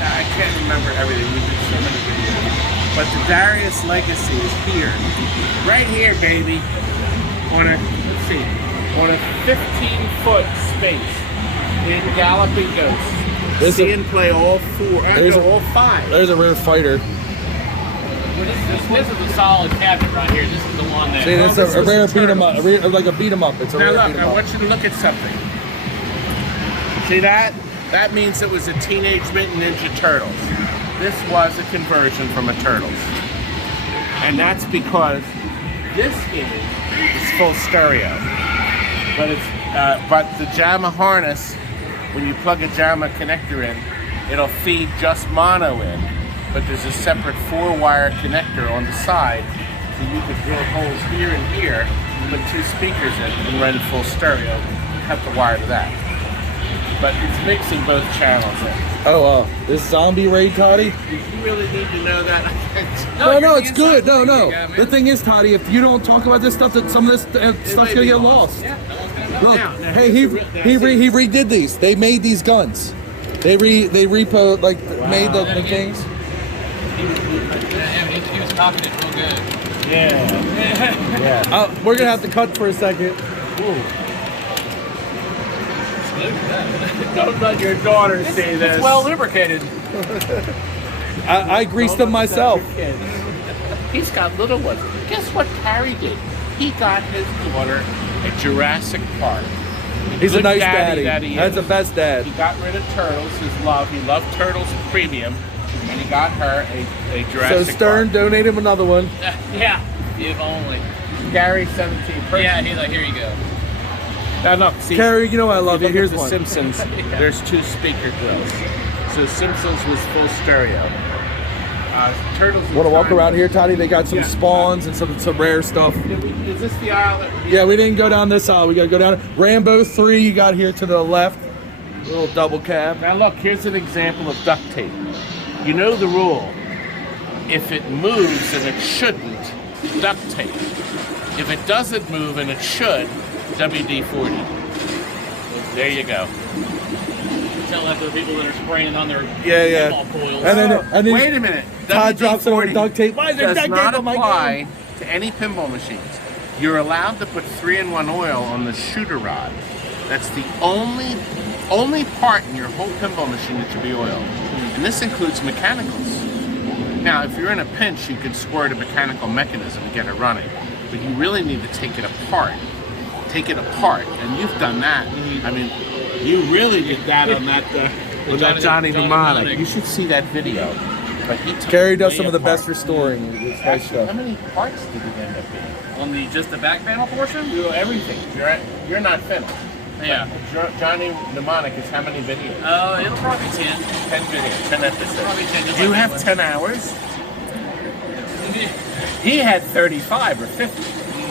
I can't remember everything. We did so many videos. But the Darius legacy is here. Right here, baby. On a 15-foot space in Galloping Ghost. See and play all 4, all 5. There's a rare fighter. This is a solid cabinet right here. This is the one that... See, it's a rare beat 'em up, like a beat 'em up. It's a Now rare look, beat 'em I up. want you to look at something. See that? That means it was a Teenage Mutant Ninja Turtles. This was a conversion from a Turtles. And that's because this game is full stereo. But the JAMA harness, when you plug a JAMA connector in, it'll feed just mono in. But there's a separate 4-wire connector on the side, so you could drill holes here and here, put 2 speakers in, and run full stereo, cut the wire to that. But it's mixing both channels in. Oh, this zombie raid, Toddy? You really need to know that. No, it's good. No. The thing is, Toddy, if you don't talk about this stuff, that some of this stuff's gonna get lost. Look, Now, hey, he redid these. They made these guns. They repo like made the things. He was copying it real good. Yeah. We're gonna have to cut for a second. Don't let your daughter see this. It's well lubricated. I greased them myself. He's got little ones. Guess what Cary did? He got his daughter a Jurassic Park. He's a Good nice daddy. that he That's is. the best dad. He got rid of Turtles, his love. He loved Turtles Premium, and he got her a Jurassic So Stern, Park. donate him another one. Yeah, if only. Gary 17. Yeah, he's like, here you go. Now look, see, Carrie, you know I love you. look Here's at The one. Simpsons. There's 2 speaker grills. So Simpsons was full stereo. Turtles. Want to walk around here, Toddy? They got some spawns and some rare stuff. Is this the aisle that Yeah, we didn't go down this aisle. We got to go down. Rambo 3, you got here to the left. Little double cab. Now look, here's an example of duct tape. You know the rule. If it moves and it shouldn't, duct tape. If it doesn't move and it should, WD-40. There you go. Tell that to the people that are spraying on their Yeah. pinball coils. And then Wait a minute. Todd drops it on WD-40 duct tape. Why is there does duct not tape on my apply game? to any pinball machines. You're allowed to put 3-in-1 oil on the shooter rod. That's the only part in your whole pinball machine that should be oiled. And this includes mechanicals. Now, if you're in a pinch, you can squirt a mechanical mechanism and get it running. But you really need to take it apart. Take it apart, and you've done that. I mean, you really did that on that with that Johnny Mnemonic. You should see that video. But he took Cary it does way some of the apart. best restoring. It's nice Actually, stuff. how many parts did it end up being? On just the back panel portion? You know, everything. You're not finished. Yeah. Johnny Mnemonic is how many videos? It'll probably be 10. 10 videos, 10 episodes. Probably 10. Do you have 10 hours? He had 35 or 50.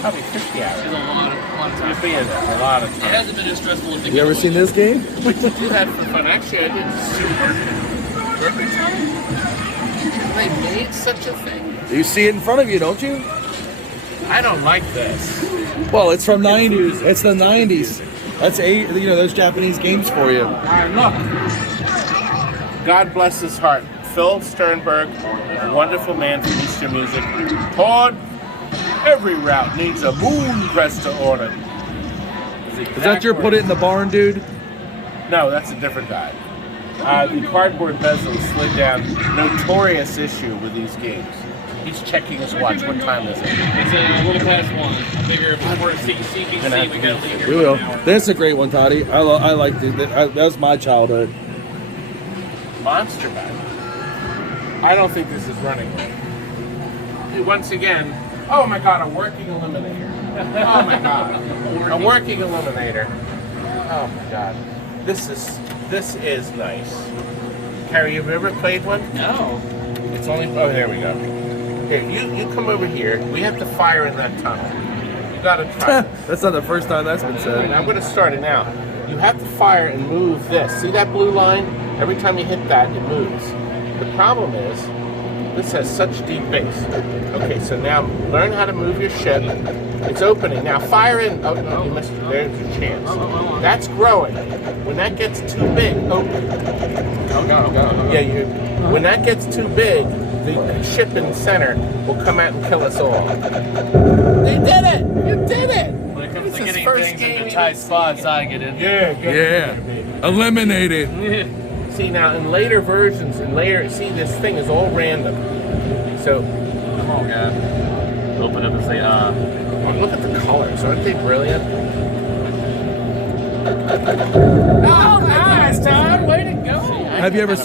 Probably 50 hours. It's a lot of time. You'd be in there a lot of It time. hasn't been as stressful as You ever seen this game? We could do that for fun. Actually, I did super time. They made such a thing. You see it in front of you, don't you? I don't like this. Well, it's from 90s. It's the 90s. That's those Japanese games for you. Look. God bless his heart. Phil Sternberg, a wonderful man from Eastern Music. Todd, every route needs a moon cresta on it. Is that your put it in the barn, dude? No, that's a different guy. The cardboard bezel slid down. Notorious issue with these games. He's checking his watch. What time is it? It's a little past 1. I figure if we're at CBC, we gotta leave here. We will. That's a great one, Toddy. I like that's my childhood. Monster Bag. I don't think this is running. Once again, oh my God, a working eliminator. Oh my God, a working eliminator. Oh my God, this is nice. Cary, have you ever played one? No. It's only, oh, there we go. Here, you come over here. We have to fire in that tunnel. You gotta try this. That's not the first time that's been And said. I'm gonna start it now. You have to fire and move this. See that blue line? Every time you hit that, it moves. The problem is, this has such deep base. Okay, so now learn how to move your ship. It's opening. Now fire in. Oh, no, you missed it. There's your chance. That's growing. When that gets too big, open. Yeah, when that gets too big, the ship in the center will come out and kill us all. They did it! You did it! When it comes It's to his getting first things game into tight spots, I get in. Yeah. Eliminated. See now in later versions see this thing is all random. So Oh God. Open up and say, oh, look at the colors, aren't they brilliant? Oh, nice, Todd. Way to go.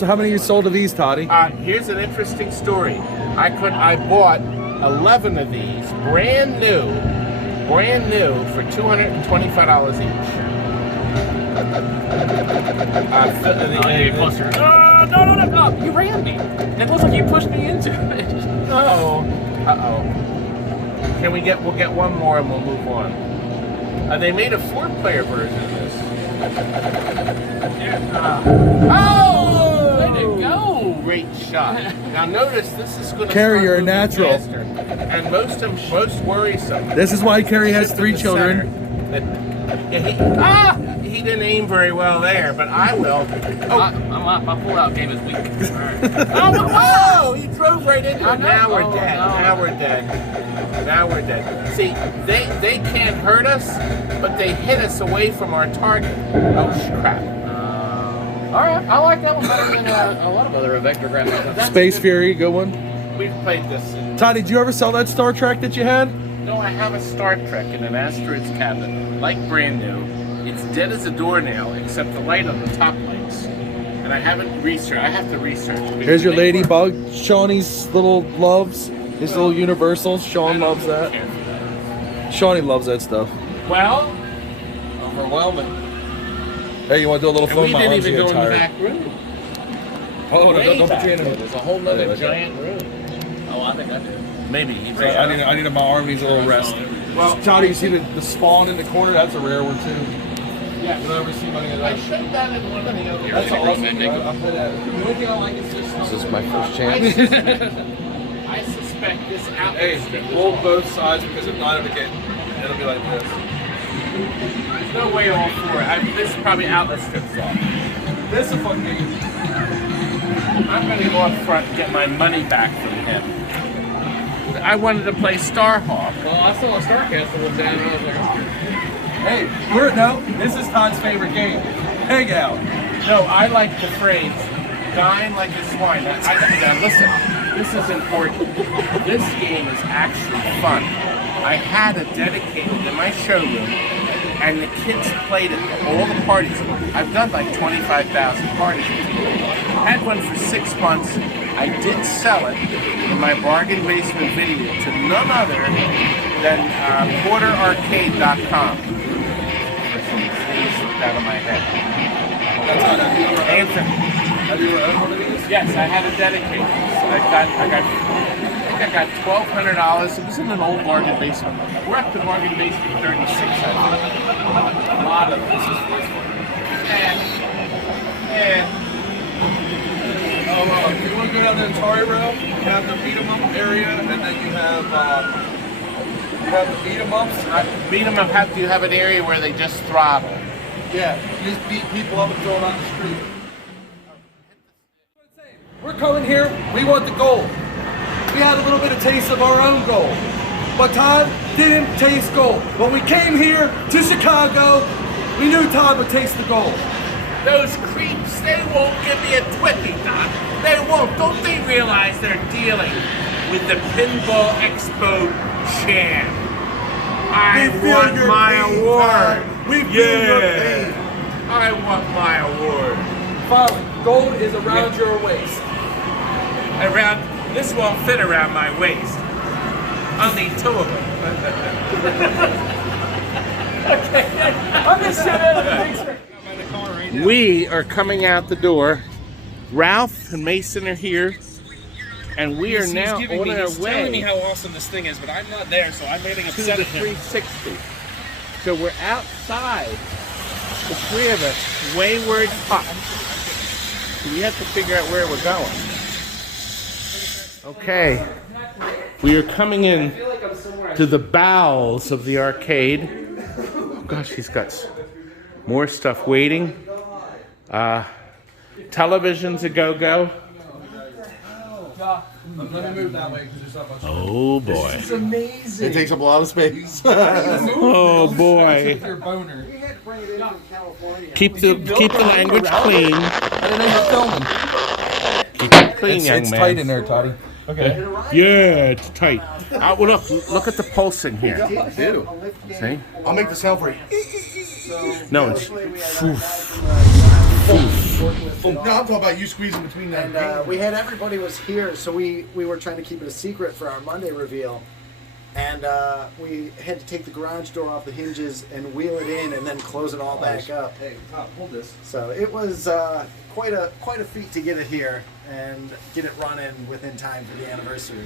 How many you sold of these, Toddy? Here's an interesting story. I bought 11 of these, brand new, for $225 each. You're closer. No. You ran me. It looks like you pushed me into it. Uh-oh. We'll get one more and we'll move on. They made a 4-player version of this. Way to go. Great shot. Now notice this is going to Cary, you're a natural. And most worrisome. This is why Cary has 3 children. He didn't aim very well there, but I will. Oh, I'm up. My pull-out game is weak. All right. oh, he drove right into it. Now we're Oh, dead. no. Now we're dead. Now we're dead. See, they can't hurt us, but they hit us away from our target. Oh, crap. All right. I like that one better than a lot of other vector graphics. Space Fury, good one. We've played this. Toddy, did you ever sell that Star Trek that you had? No, I have a Star Trek in an asteroids cabinet, like brand new. It's dead as a doornail, except the light on the top lights. And I haven't researched. I have to research. Here's your ladybug. Shawnee's little loves. His little universals. Sean loves that. Shawnee loves that stuff. Well, overwhelming. Hey, you want to do a little And phone? we My didn't arms even are go in the tired. back room. Oh, no, Way don't back put you in there. it. There's a whole nother giant room. Oh, I think I do. Maybe. I need my arm needs a little rest. Well, Toddy, you see the spawn in the corner? That's a rare one too. yeah. You don't ever see money of I that. showed that in one of the other. That's awesome. Nick. I'll play that. The only thing I like is this. This is my first I suspect this outlet Hey, strip is roll off. both sides because if not, it'll be like this. There's no way all four. This is probably outlet strips off. This is a fun game. I'm going to go up front and get my money back from him. I wanted to play Starhawk. Well, I saw a Starcaster was down and I was like, Hey, this is Todd's favorite game. Hang out. No, I like the phrase, dying like a swine. Now listen, this is important. This game is actually fun. I had it dedicated in my showroom, and the kids played it at all the parties. I've done like 25,000 parties. Had one for 6 months. I did sell it in my bargain basement video to none other than PorterArcade.com. Out of my head. Anthony. Have you ever owned one of these? Yes, I had it dedicated. I got $1,200. It was in an old bargain basement. We're up to bargain basement 36, I think. A lot of this is this one. If you want to go down the Atari row, you have the beat 'em up area, and then you have the beat 'em ups. Beat 'em up, do you have an area where they just throttle? Yeah, you just beat people up and throw them on the street. We're coming here, we want the gold. We had a little bit of taste of our own gold. But Todd didn't taste gold. When we came here to Chicago, we knew Todd would taste the gold. Those creeps, they won't give me a Twitty, Doc. They won't. Don't they realize they're dealing with the Pinball Expo champ? I want my award. We feel your pain. I want my award. Finally, gold is around your waist. This won't fit around my waist. I'll need two of them. I'm just We are coming out the door. Ralph and Mason are here, and we are now on our way telling me how awesome this thing is, but I'm not there, so I'm getting to upset the at him. 360. So we're outside, the three of us, Wayward Puck. We have to figure out where we're going. Okay, we are coming in to the bowels of the arcade. Oh gosh, he's got more stuff waiting. Television's a go-go. Let me move that way because there's not much. Oh boy. It's amazing. It takes up a lot of space. Oh boy. Your boner. We had to bring it in from California. Keep the language clean. I didn't know you were filming. Keep it clean, young It's man. tight in there, Toddy. Okay. Yeah, it's tight. Well, look at the pulsing here. Do. See? I'll make the sound for you. No, it's. No, I'm talking about you squeezing between that. And we had everybody was here, so we were trying to keep it a secret for our Monday reveal. And we had to take the garage door off the hinges and wheel it in and then close it all back up. Hey, Tom, hold this. So it was quite a feat to get it here and get it running within time for the anniversary.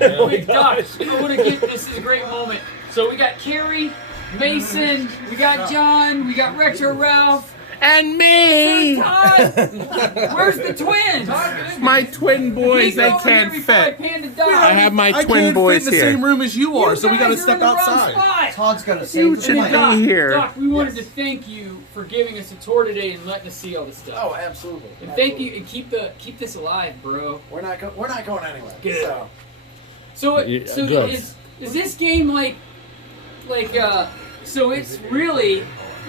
Oh my gosh, I want to get this is a great moment. So we got Carrie, Mason, we got John, we got Retro Ralph, And me! Todd, where's the twins? My twin boys, they Get over here can't before I fit. pan to die. I have my I twin can't boys fit in the here. same room as you are, You so we gotta guys are step in the wrong outside. spot. Todd's gonna You save should the be here. Doc, we wanted to thank you for giving us a tour today and letting us see all this stuff. Oh, absolutely. And thank you, and keep this alive, bro. We're not going anywhere. Good. So good. is this game like so it's really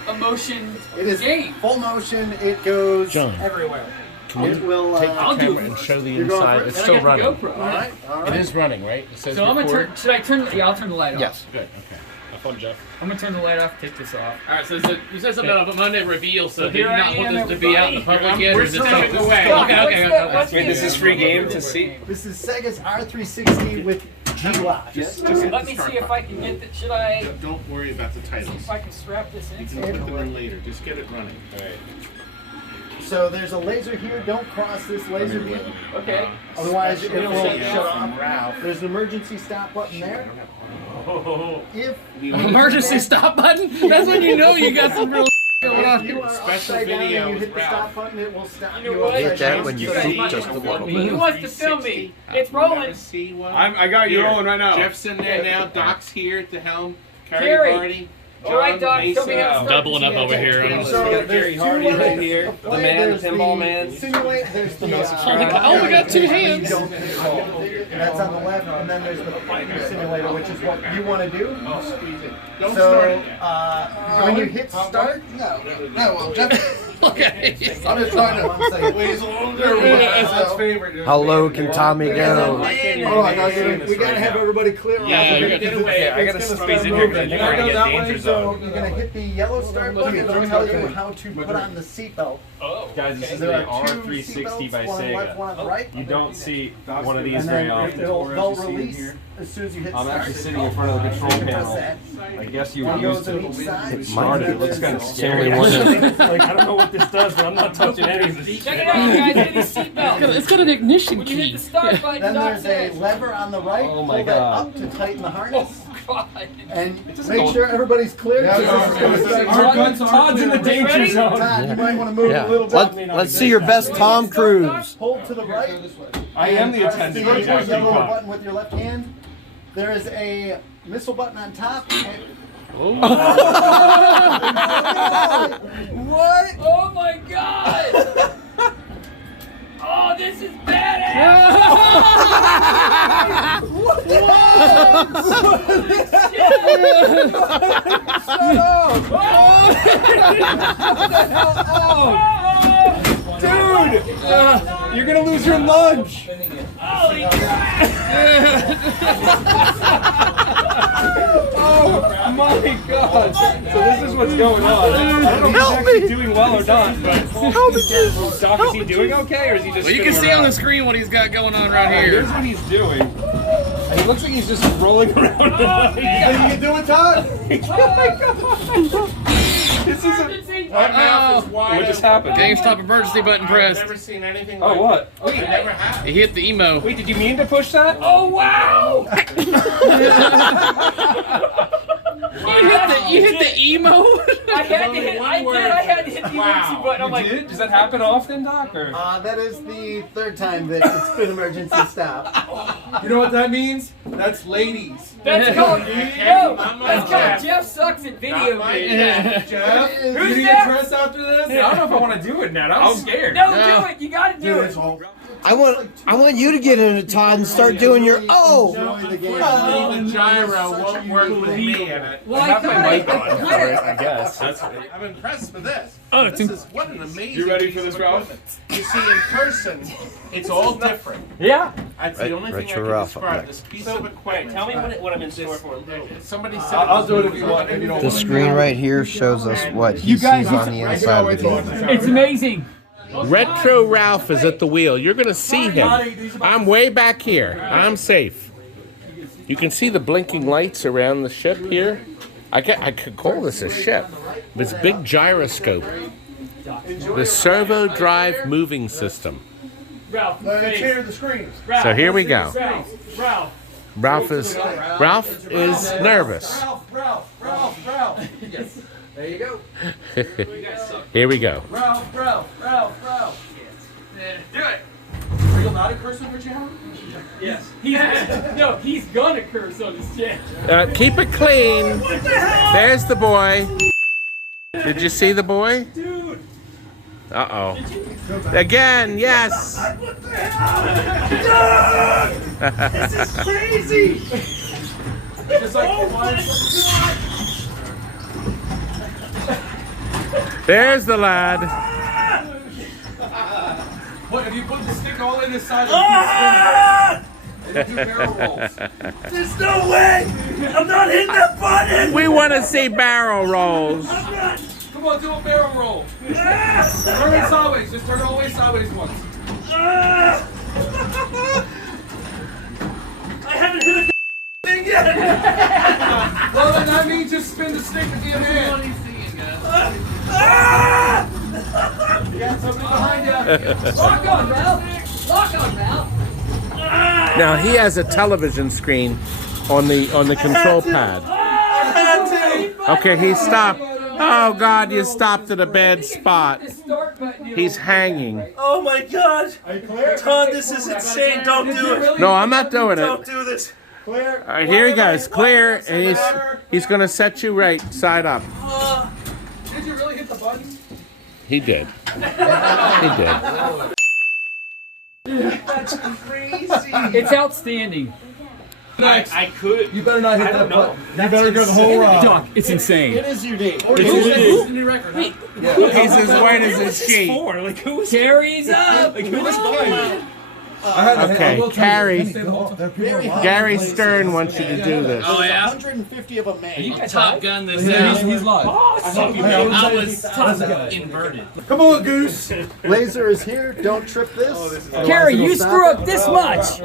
a motion It is game? full motion. It goes John. everywhere. Can you It will. take I'll the do camera it. and show the You're going inside? for it? It's And still I got running. the GoPro. All right. All right. It is running, right? It says So I'm gonna record. turn. Should I turn? Yeah, I'll turn the light off. Yes. Good, okay. Have fun, Jeff. I'm gonna turn the light off. Take this off. All right, so you said something about Monday reveal, so did you here I not want am, this to be out in the public yet, or We're is it stepping something? away. Doc, Okay. what's Wait, the- this is free game to see. This is Sega's R360 with G-Watch. Let me see if I can get that. Should I? Don't worry about the See titles. if I can strap this in. You can put them in later. Just get it running. So there's a laser here. Don't cross this laser beam. Okay. Otherwise, it will Special shut from off. Ralph. There's an emergency stop button there. If Emergency stop button? That's when you know you got some real going on. you are Special upside down video and you with hit the Ralph. stop button, it will stop You know you what? upside Hit down. that when you So think you- just a little He bit. wants to film me. It's You rolling. ever see one? I got you Here. rolling right now. Jeff's in there now. Doc's here at the helm. Cary. CARY HARDY. All right, Doc. Mason. Show me how to start Doubling this up over again. here. I'm So just- there's CARY two Hardy ways right here. to The play. man, There's the pinball man. Simulate. There's the Oh, we got two hands. Don't control. That's on the left, and then there's the fighting simulator, which is what you want to do. Oh, squeeze it. Don't So start it. when you hit start, No, Jeff. Okay. I'm just trying to. Ways older. That's favorite. How low can Tommy go? hold on, we gotta have everybody clear. Yeah, you're gonna get away. Yeah, I gotta squeeze in here because I think we're gonna get danger So zone. you're gonna hit the yellow start button. It'll tell you how to put on the seatbelt. Guys, this is There the are two R360 seatbelts, by one on the left, Sega. one on the right. You don't see one of these And very then often. they'll release as soon as you hit I'm start. actually sitting in front of the control Press panel. that. I guess you One were used goes on to each side. started. It looks kind of scary. only one. Like, I don't know what this does, but I'm not touching any of this. Check it out, guys. Hit his seatbelt. It's got an ignition When you hit key. the start button, Then Doc there's a says, lever on the right. Oh my Pull that God. up to tighten the harness. God. And make sure everybody's clear. because this is gonna start. Todd's in the danger Ready? zone. Todd, you might want to move Yeah. a little bit. Let's see your best Tom Cruise. Hold to the right. I am the Press attendant. the Actually, yellow Todd. button with your left hand. There is a missile button on top. What? Oh my God! Oh, this is badass! Dude! You're gonna lose your lunch! Holy crap! Oh my god! So this is what's going on. I don't know if he's actually doing well or not, but Doc, is he doing okay or is he just Well, you can spinning see on the around? screen what he's got going on right Here's here. what he's doing. And he looks like he's just rolling around. You can do it, Todd. This is a... Emergency! My mouth is wide What just open. happened? GameStop emergency button I've pressed. never seen anything Oh, like what? it. It never happened. He hit the emo. Wait, did you mean to push that? Oh wow! You hit the emo? I had to hit. I had to hit the emergency button. I'm like, Did? Does that happen often, Doc? Or? That is the third time that it's been emergency stop. You know what that means? That's ladies. that's called. No, Not my that's called Jeff. Jeff sucks at video Not my games. Jeff, It is- you Who's get that? dressed after this? I don't know if I want to do it now. I'm scared. No, do it. You gotta do it. I want you to get into Todd and start doing your Enjoy the game. The gyro won't work with me in it. Well, I have my thought mic on, it. I guess. I'm impressed with this. Oh, This is what an amazing. You ready piece for this, of Ralph? equipment. You see, in person, it's all different. Yeah. That's the only thing I Retro can Ralph up describe. next. This piece of equipment. Tell me what I'm in store for. Somebody said I'll do it if you want. If you don't The screen right here shows us what he sees on the inside of the game. It's amazing. Retro Ralph is at the wheel. You're going to see him. I'm way back here. I'm safe. You can see the blinking lights around the ship here. I could call this a ship. This big gyroscope. The servo drive moving system. Ralph, Share the screen. So here we go. Ralph. Ralph is nervous. Ralph. There you go. Here we go. Ralph. Do it. Are you allowed to curse on your channel? Yes. He's gonna curse on his channel. Keep it clean. There's the boy. Did you see the boy? Dude. Uh-oh. Again, yes. What the hell? Dude! This is crazy! Just like There's the lad. What, if you put the stick all in the side of the spin, and do barrel rolls. There's no way! I'm not hitting that button! We want to see barrel rolls. Come on, do a barrel roll. Turn it sideways. Just turn it all the way sideways once. I haven't hit a thing yet! Well, then that means just spin the stick with your hand. You got somebody behind you. Lock on, Ralph. Lock on, Ralph. Now he has a television screen on the control pad. Okay, he stopped. Oh God, you stopped at a bad spot. He's hanging. Oh my god! Todd, this is insane. Don't do it. No, I'm not doing Don't it. do this. All right, here he goes. Clear, and he's gonna set you right side up. Did you really hit the button? He did. He did. That's crazy. It's outstanding. I could. You better not hit that button. You better go the whole Doc, it's insane. It is unique. It's a new record. Wait, He's as white as a sheet. like who's Carries up. like who was behind? Okay, Gary Stern wants you to do this. Oh yeah. 150 of a man. Top Gun this He's live. I was inverted. Come on, Goose. Laser is here. Don't trip this. Carrie, you screw up this much,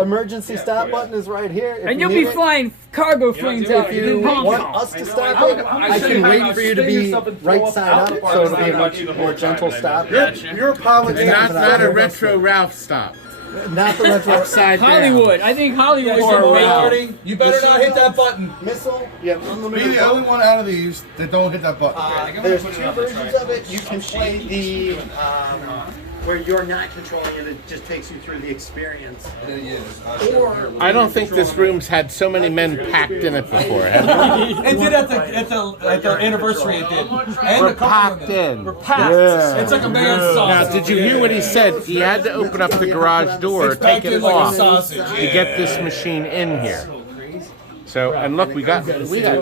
Emergency stop button is right here. If and you you'll be need it. flying cargo flames out. If you want us to stop it, I can wait for you to be right side up, so it'll be a much more gentle stop. Your apologies. Not a retro Ralph stop. Not the retro upside down. Hollywood. I think Hollywood should make it. You better not hit that button. Missile. You have Be unlimited. the only one out of these that don't hit that button. There's two versions of it. You can play the where you're not controlling it. It just takes you through the experience. I don't think this room's had so many men packed in it before. Have we? It did at the anniversary. It did. And We're a couple packed of them. in. We're packed. Yeah. It's like a man's Now, sausage. did you hear what he said? He had to open up the garage door, take it like a off sausage. to get this machine in here. So, and look, we got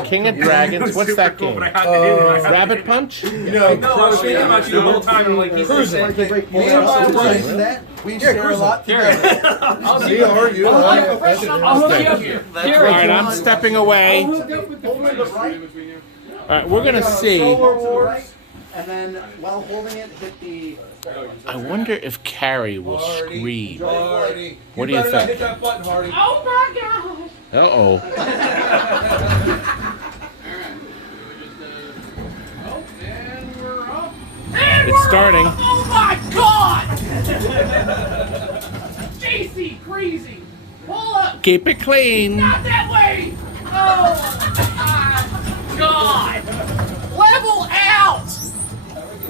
King of Dragons. What's that game? Rabbit Punch? No, I was thinking about you the whole time. I'm like, he's Cruising. We share a lot together. I'll hook you up here. All right, I'm stepping away. All right, we're gonna see. And then while holding it, hit the. I wonder if Carrie will scream. Hardy. What do you better not hit think? that button, Hardy. Oh my God. Uh-oh. It's starting. Oh my God! JC, crazy. Pull up. Keep it clean. Not that way. Oh my God. Level out.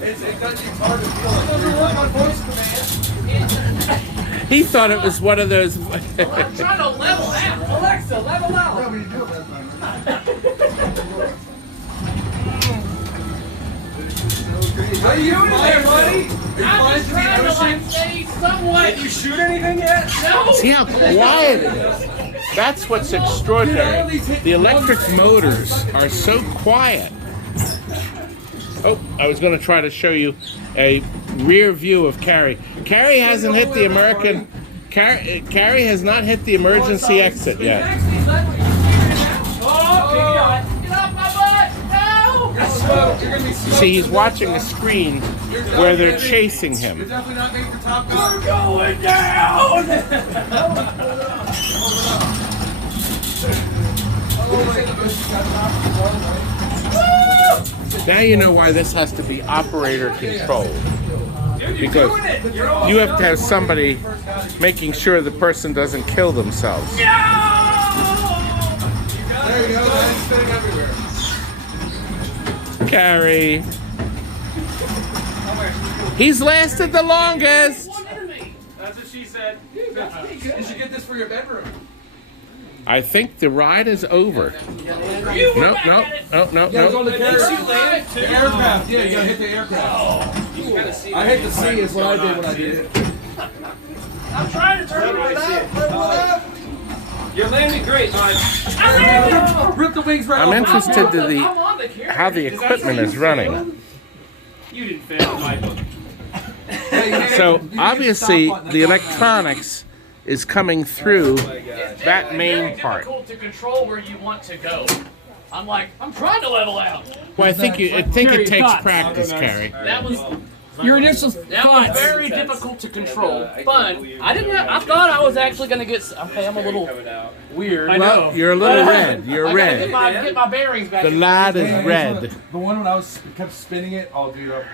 It's hard to feel. It doesn't work on voice command. He thought it was one of those. I'm trying to level out. Alexa, level out. How you doing there, buddy? I'm just trying to like stay somewhat. Did you shoot anything yet? No. See how quiet it is. That's what's extraordinary. The electric motors are so quiet. Oh, I was going to try to show you a rear view of Carrie. Carrie hasn't hit the American. Carrie has not hit the emergency exit yet. Oh, get off my butt. No. See, he's watching a screen where they're chasing him. You're definitely not made for Top Gun. We're going down! Now you know why this has to be operator controlled. Because you have to have somebody making sure the person doesn't kill themselves. There you go, man. Spinning everywhere. Cary. He's lasted the longest. That's what she said. You should get this for your bedroom. I think the ride is over. Nope. The aircraft. Yeah, you gotta hit the aircraft. I hate to see is what I did when I did it. I'm trying to turn it out. You're landing great, Todd. Rip the wings right off. I'm interested to how the equipment is running. You didn't fail, Michael. So obviously the electronics is coming through that main part. It's difficult to control where you want to go. I'm trying to level out. Well, I think it takes practice, Cary. That was Your initial that thoughts. was very difficult to control. Fun. I thought I was actually gonna get. Okay, I'm a little weird. I know. Well, you're a little red. You're I red. get my bearings back. The lad is red. The one when I kept spinning it, I'll do that.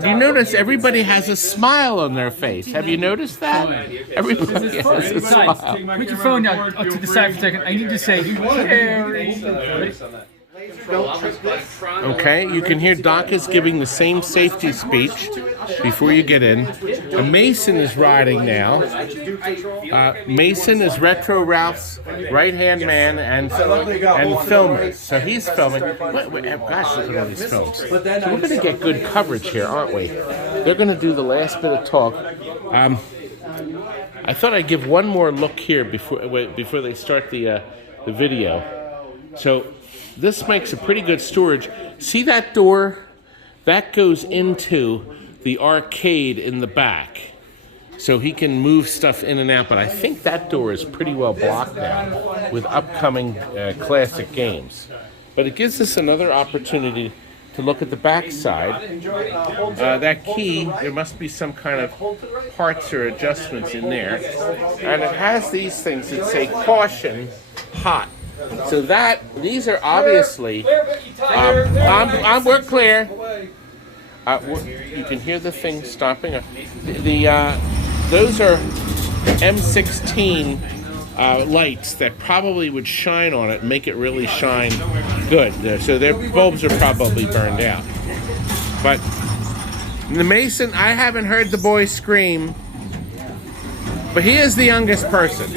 Do you notice everybody has a smile on their face? Have you noticed that? Everybody has a smile. Put your phone down to the side for a second. I need to say, Cary. Okay, you can hear Doc is giving the same safety speech before you get in. Mason is riding now. Mason is Retro Ralph's right-hand man and filmer. So he's filming. Gosh, look at all these films. So we're going to get good coverage here, aren't we? They're going to do the last bit of talk. I thought I'd give one more look here before they start the video. So this makes a pretty good storage. See that door? That goes into the arcade in the back. So he can move stuff in and out, but I think that door is pretty well blocked now with upcoming classic games. But it gives us another opportunity to look at the back side. That key, there must be some kind of parts or adjustments in there. And it has these things that say caution, hot. So these are obviously, we're clear. You can hear the thing stopping. Those are M16 lights that probably would shine on it and make it really shine good. So their bulbs are probably burned out. But the Mason, I haven't heard the boy scream, but he is the youngest person.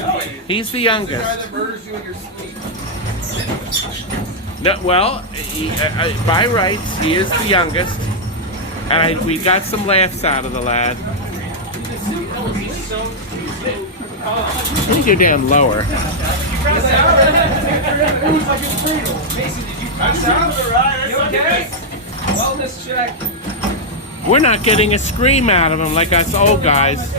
He's the youngest. No, well, by rights, he is the youngest, and we got some laughs out of the lad. Let me go down lower. Wellness check. We're not getting a scream out of him like us old guys.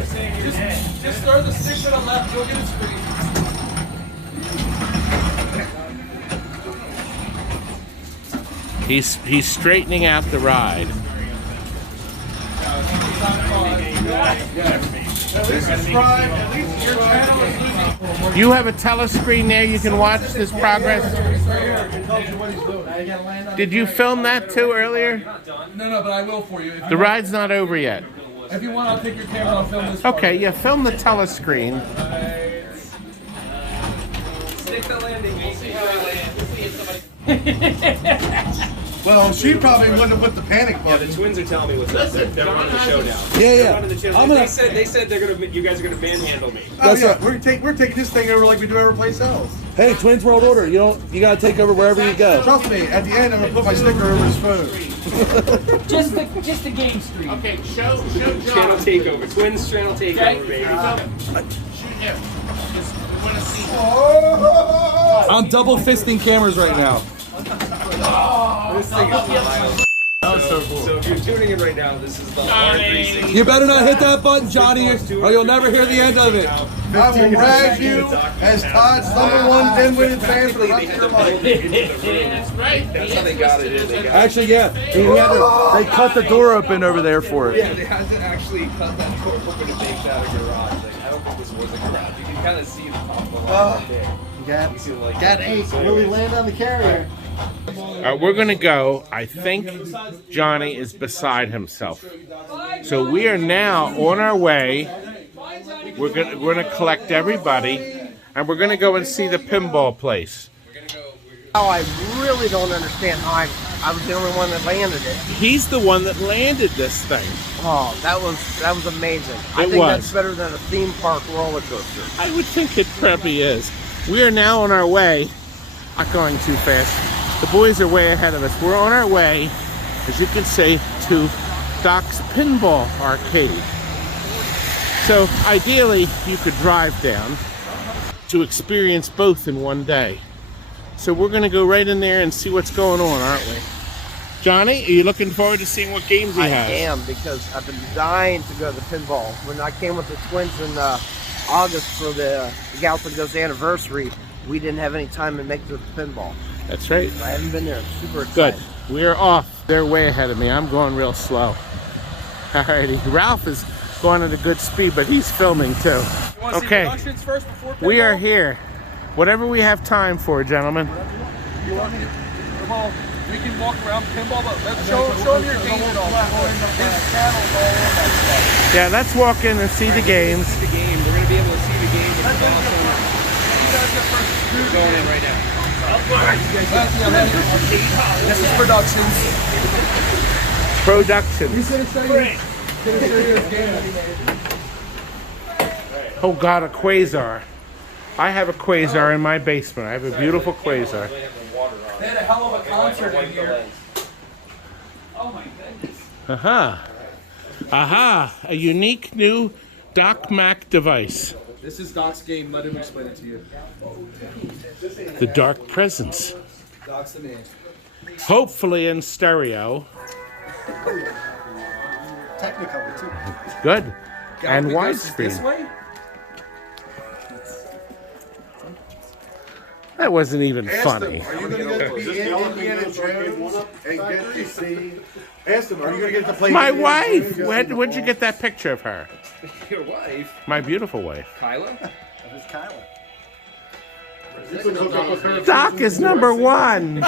Just throw the stick to the left, you'll get a screen. He's straightening out the ride. You have a telescreen there you can watch this progress? Did you film that too earlier? No, but I will for you. The ride's not over yet. If you want, I'll take your camera and I'll film this. Okay, yeah, film the telescreen. Stick the landing. We'll see how it lands. Well, she probably wouldn't have put the panic button. Yeah, the twins are telling me what's up. They're running the showdown. Yeah. Running the they said you guys are gonna manhandle me. That's right. We're taking this thing over like we do every place else. Hey, Twins World Order. You gotta take over wherever you go. Trust me. At the end, I'm gonna put my sticker over his phone. just the game stream. Okay, show Channel John. takeover. Twins channel takeover, baby. Shoot him. We want to see. I'm double fisting cameras right now. This thing is wild. So if you're tuning in right now, this is the R360. You better not hit that button, Johnny, or you'll never hear the end of it. I will rag you as Todd's #1 dimwitted fan for the rest of your life. That's right. That's how they got it in. Actually, yeah. They cut the door open over there for it. Yeah, they had to actually cut that door open to make that a garage. Like, I don't think this was a garage. You can kind of see the top of the right there. Got 8. Really land on the carrier. We're going to go. I think Johnny is beside himself. So we are now on our way. We're going to collect everybody, and we're going to go and see the pinball place. I really don't understand how I was the only one that landed it. He's the one that landed this thing. Oh, that was amazing. I It think was. that's better than a theme park roller coaster. I would think it probably is. We are now on our way. Not going too fast. The boys are way ahead of us. We're on our way, as you can see, to Doc's Pinball Arcade. So ideally, you could drive down to experience both in one day. So we're going to go right in there and see what's going on, aren't we? Johnny, are you looking forward to seeing what games he I has? am, because I've been dying to go to the pinball. When I came with the twins in August for the Galloping anniversary, we didn't have any time to make it to the pinball. That's right. I haven't been there. I'm super Good. excited. We're off. They're way ahead of me. I'm going real slow. Alrighty. Ralph is going at a good speed, but he's filming too. Okay. We are here. Whatever we have time for, gentlemen. Come on, we can walk around pinball, but let's show them your games and all. His channel's all over that stuff. Yeah, let's walk in and see the games. The game. We're gonna be able to see the game. We're going in right now. This is Productions. Production. He's gonna show you his game that he made. Oh God, a quasar. I have a quasar in my basement. I have a beautiful quasar. They had a hell of a concert in here. Oh my goodness. Aha. Aha. A unique new Doc Mac device. This is Doc's game. Let him explain it to you. The Dark Presence. Doc's the man. Hopefully in stereo. Technicolor too. Good. And Galloping goes this widescreen. way? That wasn't even funny. Are you going to be in Indiana Jones and get to see? Ask them, are you going to get to play? My Indiana wife. Jones? Where'd you get that picture of her? Your wife, My beautiful wife. Kyla? That was Kyla. Doc is number one.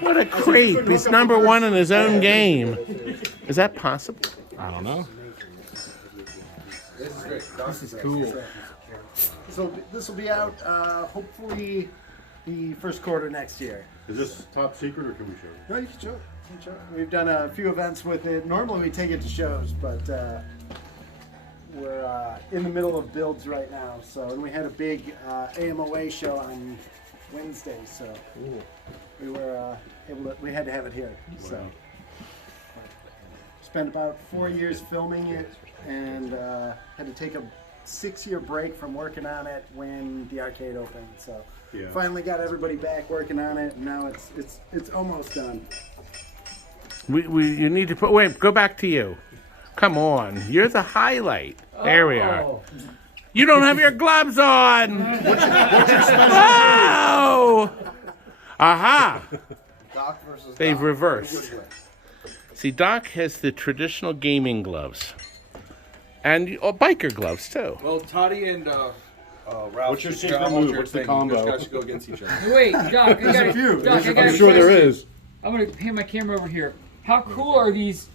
What a creep. He's number one in his own game. Is that possible? I don't know. This is cool. So this will be out hopefully the first quarter next year. Is this top secret or can we show it? No, you can show it. We've done a few events with it. Normally we take it to shows, but we're in the middle of builds right now. So, and we had a big AMOA show on Wednesday, so we were we had to have it here. So, spent about 4 years filming it, and had to take a 6-year break from working on it when the arcade opened. So, finally got everybody back working on it, and now it's almost done. You need to put. Wait, go back to you. Come on, you're the highlight. There we are. You don't have your gloves on. Oh! Aha! Doc versus They've Doc. reversed. See, Doc has the traditional gaming gloves, and biker gloves too. Well, Toddy and Ralph. What's your secret move? What's the combo? You guys should go against each other. Wait, Doc, I got a few. Doc, I got I'm sure there is. I'm gonna hand my camera over here. How cool are these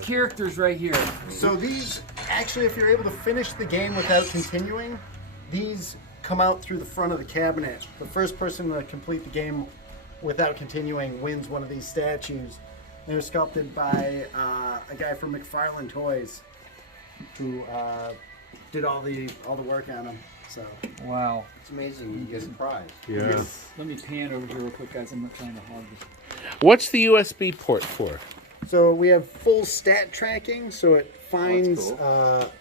characters right here? So these, actually, if you're able to finish the game without continuing, these come out through the front of the cabinet. The first person to complete the game without continuing wins one of these statues. They're sculpted by a guy from McFarlane Toys, who did all the work on them. So Wow. It's amazing. You get a prize. Yeah. Let me pan over here real quick, guys. I'm not trying to hog this. What's the USB port for? So we have full stat tracking, so it finds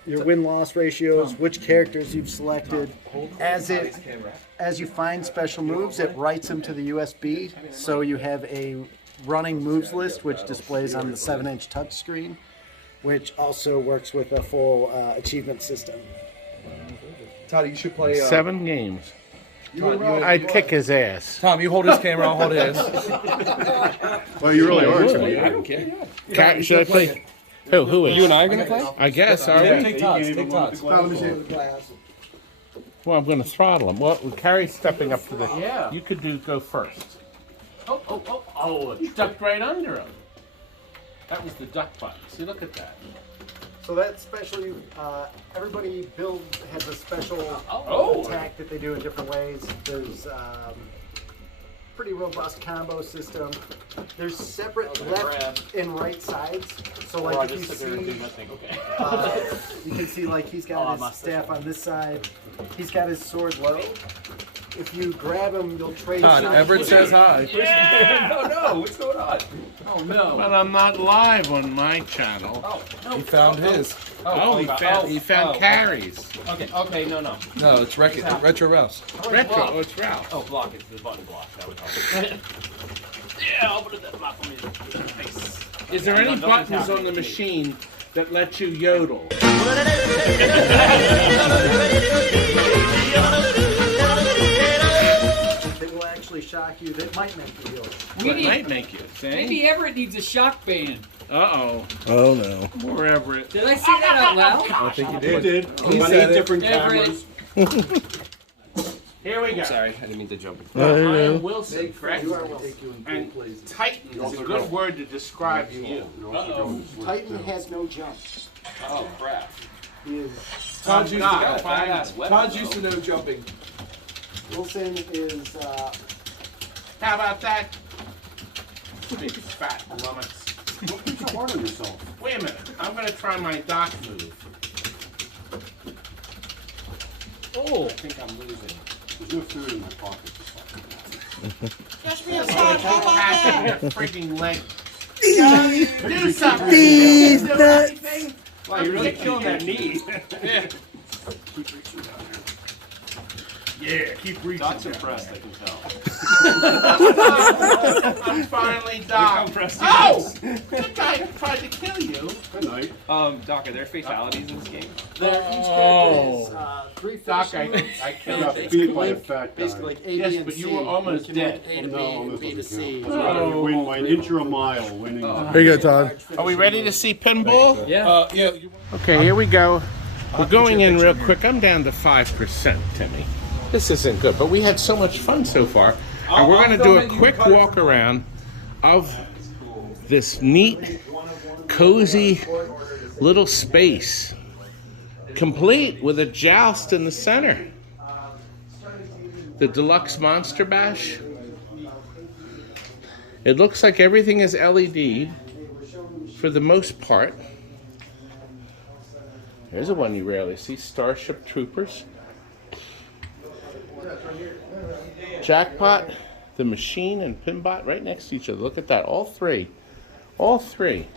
your win-loss ratios, which characters you've selected. As you find special moves, it writes them to the USB, so you have a running moves list, which displays on the 7-inch touchscreen, which also works with a full achievement system. Toddy, you should play. 7 games. I'd kick his ass. Tom, you hold his camera, I'll hold his. Well, you really are. I don't care. Should I play? Who is? You and I are gonna play? I guess, are we? Take Todd's. Well, I'm going to throttle him. Well, Carrie's stepping up to the... Yeah. You could go first. Oh, it ducked right under him. That was the duck button. See, look at that. So that specially, everybody has a special attack that they do in different ways. There's pretty robust combo system. There's separate left and right sides. So like if you see, you can see like he's got his staff on this side. He's got his sword low. If you grab him, you'll trade. Everett says hi. Yeah! No, what's going on? Oh no. But I'm not live on my channel. He found his. He found Cary's. Okay, no. No, it's Retro Rouse. Retro, oh, it's Ralph. Oh, block it. The button block. That would help. Yeah, I'll put it that block for me. Face. Is there any buttons on the machine that let you yodel? They will actually shock you. That might make you yodel. It might make you. See? Maybe Everett needs a shock band. Uh-oh. Oh no. Poor Everett. Did I say that out loud? I think you You did. did. He On said 8 it. different Everett. cameras. Here we go. Sorry, I didn't mean to jump. I am Wilson, correct? And Titan is a good word to describe you. Titan has no jump. Oh, crap. He is. Todd used Todd used to know jumping. Wilson is. How about that? Big fat lummox. Don't put so hard on yourself. Wait a minute. I'm going to try my dock move. Oh, I think I'm losing. There's no food in my pocket. Just be a passing your freaking leg. Do something. These nuts. Wow, you're really killing that knee. Yeah. Keep reaching down there. Yeah, keep reaching. Doc's impressed, I can tell. I'm finally docked. Impressed. Oh! That guy tried to kill you. Good night. Doc, are there fatalities in this game? Three Doc, fish moves. I I killed got you. beat by a fat guy. Basically like A, B, Yes, and but C. you were almost You can dead. win A to No, B, almost B to doesn't C. count. I win by an inch or a mile winning. Here you go, Todd. Are we ready to see pinball? Yeah. Yeah. Okay, here we go. We're going in real quick. I'm down to 5%, Timmy. This isn't good, but we had so much fun so far. And we're going to do a quick walk around of this neat, cozy little space, complete with a joust in the center. The Deluxe Monster Bash. It looks like everything is LED for the most part. There's a one you rarely see, Starship Troopers. Jackpot, the machine, and Pinbot right next to each other. Look at that, all three. All three.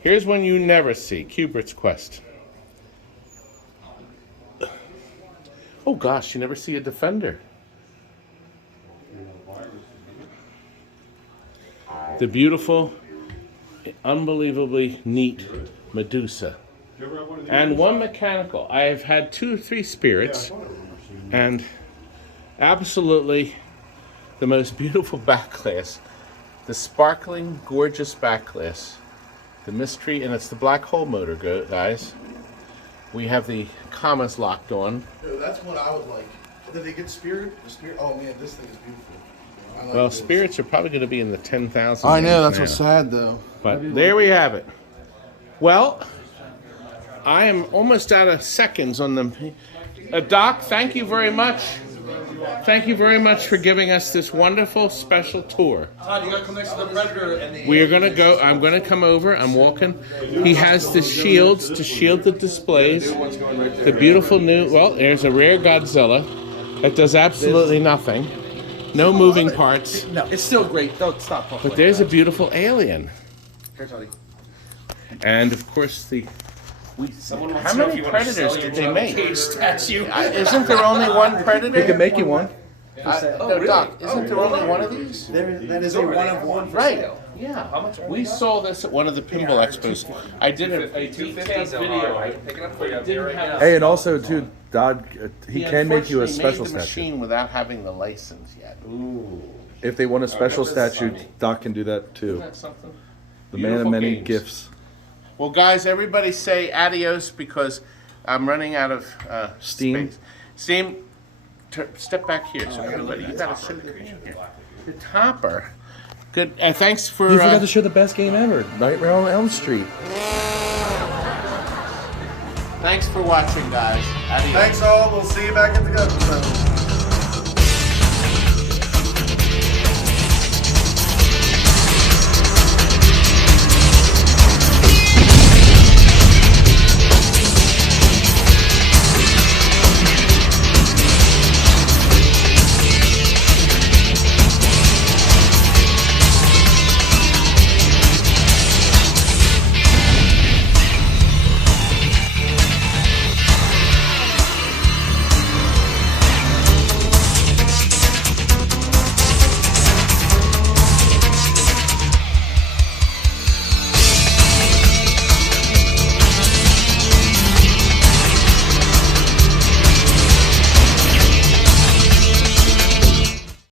Here's one you never see, Kubert's Quest. Oh gosh, you never see a Defender. The beautiful, unbelievably neat Medusa. And one mechanical. I have had 2 or 3 spirits, and absolutely the most beautiful back glass. The sparkling, gorgeous back glass. The mystery, and it's the black hole motor, guys. We have the commas locked on. Dude, that's what I would like. Did they get Spirit? The Spirit? Oh man, this thing is beautiful. I like Well, this. spirits are probably going to be in the 10,000. I know, that's now. what's sad though. But there we have it. Well, I am almost out of seconds on them. Doc, thank you very much. Thank you very much for giving us this wonderful special tour. Todd, you gotta come next to the Predator. We are going to go. I'm going to come over. I'm walking. He has the shields to shield the displays. The beautiful new, well, there's a rare Godzilla that does absolutely nothing. No moving parts. No, it's still great. Don't stop. But there's a beautiful alien. Here, Toddy. And of course the... How many Predators did they make? Isn't there only one Predator? He can make you one. No, Doc, isn't there only one of these? That is a one of one. Right. Yeah. We saw this at one of the pinball expos. I did a detailed video. It didn't have- Hey, and also too, Dodd, he can make you a unfortunately special made the statue. machine without having the license yet. Ooh. If they want a special statue, Doc can do that too. Isn't that something? The man of Beautiful many games. gifts. Well, guys, everybody say adios because I'm running out of Steam? space. Steam, step back here. So everybody, you gotta show the here. The topper. Good. Thanks for. You forgot to show the best game ever, Nightmare on Elm Street. Thanks for watching, guys. Adios. Thanks all. We'll see you back at the episode.